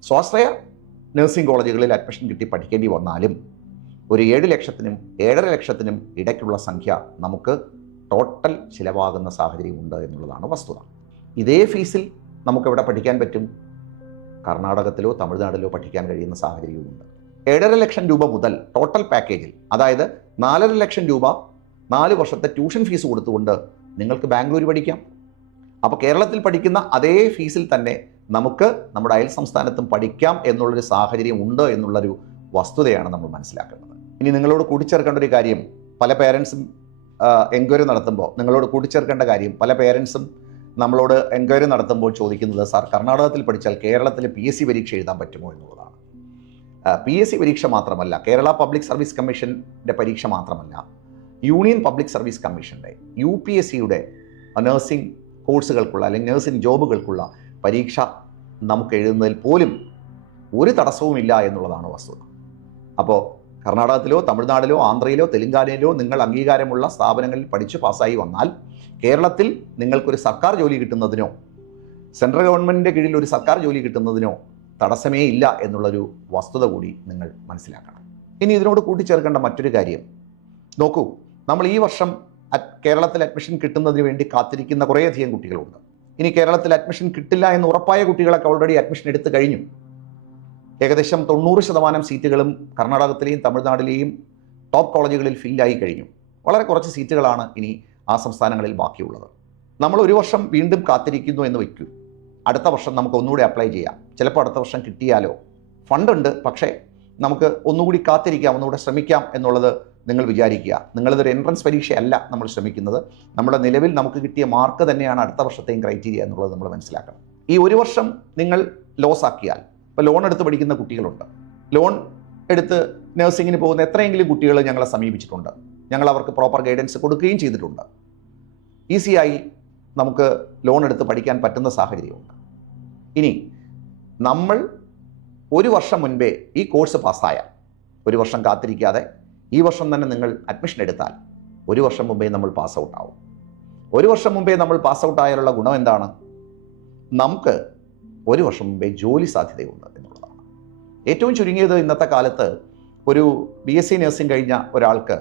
സ്വാശ്രയ നഴ്സിംഗ് കോളേജുകളിൽ അഡ്മിഷൻ കിട്ടി പഠിക്കേണ്ടി വന്നാലും ഒരു 7 ലക്ഷത്തിനും 7.5 ലക്ഷത്തിനും ഇടയ്ക്കുള്ള സംഖ്യ നമുക്ക് ടോട്ടൽ ചിലവാകുന്ന സാഹചര്യമുണ്ട് എന്നുള്ളതാണ് വസ്തുത. ഇതേ ഫീസിൽ നമുക്കിവിടെ പഠിക്കാൻ പറ്റും. കർണാടകത്തിലോ തമിഴ്നാട്ടിലോ പഠിക്കാൻ കഴിയുന്ന സാഹചര്യവുമുണ്ട്. 7.5 ലക്ഷം രൂപ മുതൽ ടോട്ടൽ പാക്കേജിൽ, അതായത് 4.5 ലക്ഷം രൂപ 4 വർഷത്തെ ട്യൂഷൻ ഫീസ് കൊടുത്തുകൊണ്ട് നിങ്ങൾക്ക് ബാംഗ്ലൂർ പഠിക്കാം. അപ്പോൾ കേരളത്തിൽ പഠിക്കുന്ന അതേ ഫീസിൽ തന്നെ നമുക്ക് നമ്മുടെ അയൽ സംസ്ഥാനത്തും പഠിക്കാം എന്നുള്ളൊരു സാഹചര്യം ഉണ്ട് എന്നുള്ളൊരു വസ്തുതയാണ് നമ്മൾ മനസ്സിലാക്കേണ്ടത്. ഇനി നിങ്ങളോട് കൂട്ടിച്ചേർക്കേണ്ട ഒരു കാര്യം, പല പേരൻസും എൻക്വയറി നടത്തുമ്പോൾ നിങ്ങളോട് കൂട്ടിച്ചേർക്കേണ്ട കാര്യം, പല പേരൻസും നമ്മളോട് എൻക്വയറി നടത്തുമ്പോൾ ചോദിക്കുന്നത്, സാർ കർണാടകത്തിൽ പഠിച്ചാൽ കേരളത്തിൽ PSc പരീക്ഷ എഴുതാൻ പറ്റുമോ എന്നുള്ളതാണ്. PSc പരീക്ഷ മാത്രമല്ല, കേരള പബ്ലിക് സർവീസ് കമ്മീഷൻ്റെ പരീക്ഷ മാത്രമല്ല, യൂണിയൻ പബ്ലിക് സർവീസ് കമ്മീഷൻ്റെ UPSCയുടെ നഴ്സിംഗ് കോഴ്സുകൾക്കുള്ള അല്ലെങ്കിൽ നഴ്സിംഗ് ജോബുകൾക്കുള്ള പരീക്ഷ നമുക്ക് എഴുതുന്നതിൽ പോലും ഒരു തടസ്സവുമില്ല എന്നുള്ളതാണ് വസ്തുത. അപ്പോൾ കർണാടകത്തിലോ തമിഴ്നാട്ടിലോ ആന്ധ്രയിലോ തെലുങ്കാനയിലോ നിങ്ങൾ അംഗീകാരമുള്ള സ്ഥാപനങ്ങളിൽ പഠിച്ച് പാസ്സായി വന്നാൽ കേരളത്തിൽ നിങ്ങൾക്കൊരു സർക്കാർ ജോലി കിട്ടുന്നതിനോ സെൻട്രൽ ഗവൺമെൻറ്റിൻ്റെ കീഴിൽ ഒരു സർക്കാർ ജോലി കിട്ടുന്നതിനോ തടസ്സമേ ഇല്ല എന്നുള്ളൊരു വസ്തുത കൂടി നിങ്ങൾ മനസ്സിലാക്കണം. ഇനി ഇതിനോട് കൂട്ടിച്ചേർക്കേണ്ട മറ്റൊരു കാര്യം, നോക്കൂ, നമ്മൾ ഈ വർഷം കേരളത്തിൽ അഡ്മിഷൻ കിട്ടുന്നതിന് വേണ്ടി കാത്തിരിക്കുന്ന കുറേയധികം കുട്ടികളുണ്ട്. ഇനി കേരളത്തിൽ അഡ്മിഷൻ കിട്ടില്ല എന്ന് ഉറപ്പായ കുട്ടികളൊക്കെ ഓൾറെഡി അഡ്മിഷൻ എടുത്തു കഴിഞ്ഞു. ഏകദേശം 90% സീറ്റുകളും കർണാടകത്തിലെയും തമിഴ്നാട്ടിലെയും ടോപ്പ് കോളേജുകളിൽ ഫില്ലായി കഴിഞ്ഞു. വളരെ കുറച്ച് സീറ്റുകളാണ് ഇനി ആ സംസ്ഥാനങ്ങളിൽ ബാക്കിയുള്ളത്. നമ്മൾ ഒരു വർഷം വീണ്ടും കാത്തിരിക്കുന്നു എന്ന് വയ്ക്കൂ. അടുത്ത വർഷം നമുക്ക് ഒന്നുകൂടി അപ്ലൈ ചെയ്യാം. ചിലപ്പോൾ അടുത്ത വർഷം കിട്ടിയാലോ. ഫണ്ടുണ്ട്, പക്ഷേ നമുക്ക് ഒന്നുകൂടി കാത്തിരിക്കാം, ഒന്നുകൂടെ ശ്രമിക്കാം എന്നുള്ളത് നിങ്ങൾ വിചാരിക്കുക. നിങ്ങളിതൊരു എൻട്രൻസ് പരീക്ഷയല്ല നമ്മൾ ശ്രമിക്കുന്നത്. നമ്മുടെ നിലവിൽ നമുക്ക് കിട്ടിയ മാർക്ക് തന്നെയാണ് അടുത്ത വർഷത്തെയും ക്രൈറ്റീരിയ എന്നുള്ളത് നമ്മൾ മനസ്സിലാക്കണം. ഈ ഒരു വർഷം നിങ്ങൾ ലോസ് ആക്കിയാൽ, ഇപ്പോൾ ലോൺ എടുത്ത് പഠിക്കുന്ന കുട്ടികളുണ്ട്, ലോൺ എടുത്ത് നഴ്സിങ്ങിന് പോകുന്ന എത്രയെങ്കിലും കുട്ടികൾ ഞങ്ങളെ സമീപിച്ചിട്ടുണ്ട്. ഞങ്ങൾ അവർക്ക് പ്രോപ്പർ ഗൈഡൻസ് കൊടുക്കുകയും ചെയ്തിട്ടുണ്ട്. ഈസിയായി നമുക്ക് ലോൺ എടുത്ത് പഠിക്കാൻ പറ്റുന്ന സാഹചര്യമുണ്ട്. ഇനി നമ്മൾ ഒരു വർഷം മുൻപേ ഈ കോഴ്സ് പാസ്സായാൽ, ഒരു വർഷം കാത്തിരിക്കാതെ ഈ വർഷം തന്നെ നിങ്ങൾ അഡ്മിഷൻ എടുത്താൽ ഒരു വർഷം മുമ്പേ നമ്മൾ പാസ് ഔട്ട് ആവും. ഒരു വർഷം മുമ്പേ നമ്മൾ പാസ് ഔട്ട് ആയാലുള്ള ഗുണം എന്താണ്? നമുക്ക് ഒരു വർഷം മുമ്പേ ജോലി സാധ്യതയുണ്ട് എന്നുള്ളതാണ്. ഏറ്റവും ചുരുങ്ങിയത് ഇന്നത്തെ കാലത്ത് ഒരു BSc നഴ്സിംഗ് കഴിഞ്ഞ ഒരാൾക്ക്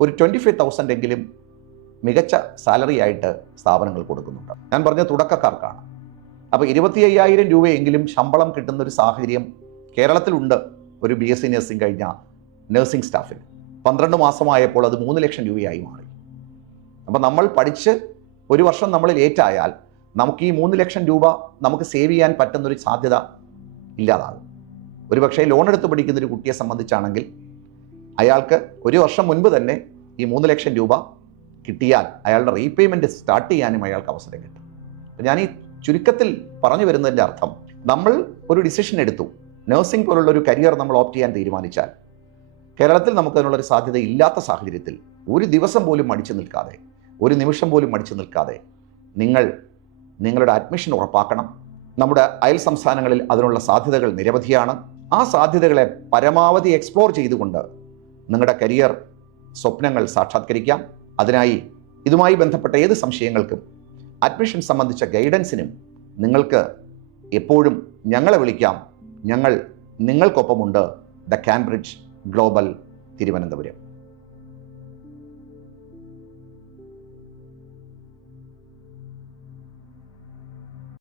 ഒരു 25,000 എങ്കിലും മികച്ച സാലറി ആയിട്ട് സ്ഥാപനങ്ങൾ കൊടുക്കുന്നുണ്ട്. ഞാൻ പറഞ്ഞ തുടക്കക്കാർക്കാണ്. അപ്പോൾ 25,000 രൂപയെങ്കിലും ശമ്പളം കിട്ടുന്ന ഒരു സാഹചര്യം കേരളത്തിലുണ്ട് ഒരു BSc നഴ്സിംഗ് കഴിഞ്ഞ നഴ്സിംഗ് സ്റ്റാഫിന്. 12 മാസമായപ്പോൾ അത് 3 ലക്ഷം രൂപയായി മാറി. അപ്പോൾ നമ്മൾ പഠിച്ച് ഒരു വർഷം നമ്മൾ ലേറ്റായാൽ നമുക്ക് ഈ 3 ലക്ഷം രൂപ നമുക്ക് സേവ് ചെയ്യാൻ പറ്റുന്നൊരു സാധ്യത ഇല്ലാതാകും. ഒരുപക്ഷെ ലോൺ എടുത്ത് പഠിക്കുന്ന ഒരു കുട്ടിയെ സംബന്ധിച്ചാണെങ്കിൽ അയാൾക്ക് ഒരു വർഷം മുൻപ് തന്നെ ഈ 3 ലക്ഷം രൂപ കിട്ടിയാൽ അയാളുടെ റീപേയ്മെൻറ്റ് സ്റ്റാർട്ട് ചെയ്യാനും അയാൾക്ക് അവസരം കിട്ടും. ഞാൻ ഈ ചുരുക്കത്തിൽ പറഞ്ഞു വരുന്നതിൻ്റെ അർത്ഥം, നമ്മൾ ഒരു ഡിസിഷൻ എടുത്തു, നഴ്സിംഗ് പോലുള്ളൊരു കരിയർ നമ്മൾ ഓപ്റ്റ് ചെയ്യാൻ തീരുമാനിച്ചാൽ കേരളത്തിൽ നമുക്ക് അതിനുള്ളൊരു സാധ്യത ഇല്ലാത്ത സാഹചര്യത്തിൽ ഒരു ദിവസം പോലും മടിച്ചു നിൽക്കാതെ ഒരു നിമിഷം പോലും മടിച്ചു നിൽക്കാതെ നിങ്ങൾ നിങ്ങളുടെ അഡ്മിഷൻ ഉറപ്പാക്കണം. നമ്മുടെ അയൽ സംസ്ഥാനങ്ങളിൽ അതിനുള്ള സാധ്യതകൾ നിരവധിയാണ്. ആ സാധ്യതകളെ പരമാവധി എക്സ്പ്ലോർ ചെയ്തുകൊണ്ട് നിങ്ങളുടെ കരിയർ സ്വപ്നങ്ങൾ സാക്ഷാത്കരിക്കാം. അതിനായി ഇതുമായി ബന്ധപ്പെട്ട ഏത് സംശയങ്ങൾക്കും അഡ്മിഷൻ സംബന്ധിച്ച ഗൈഡൻസിനും നിങ്ങൾക്ക് എപ്പോഴും ഞങ്ങളെ വിളിക്കാം. ഞങ്ങൾ നിങ്ങൾക്കൊപ്പമുണ്ട്. The Cambridge global Thiruvananthapuram.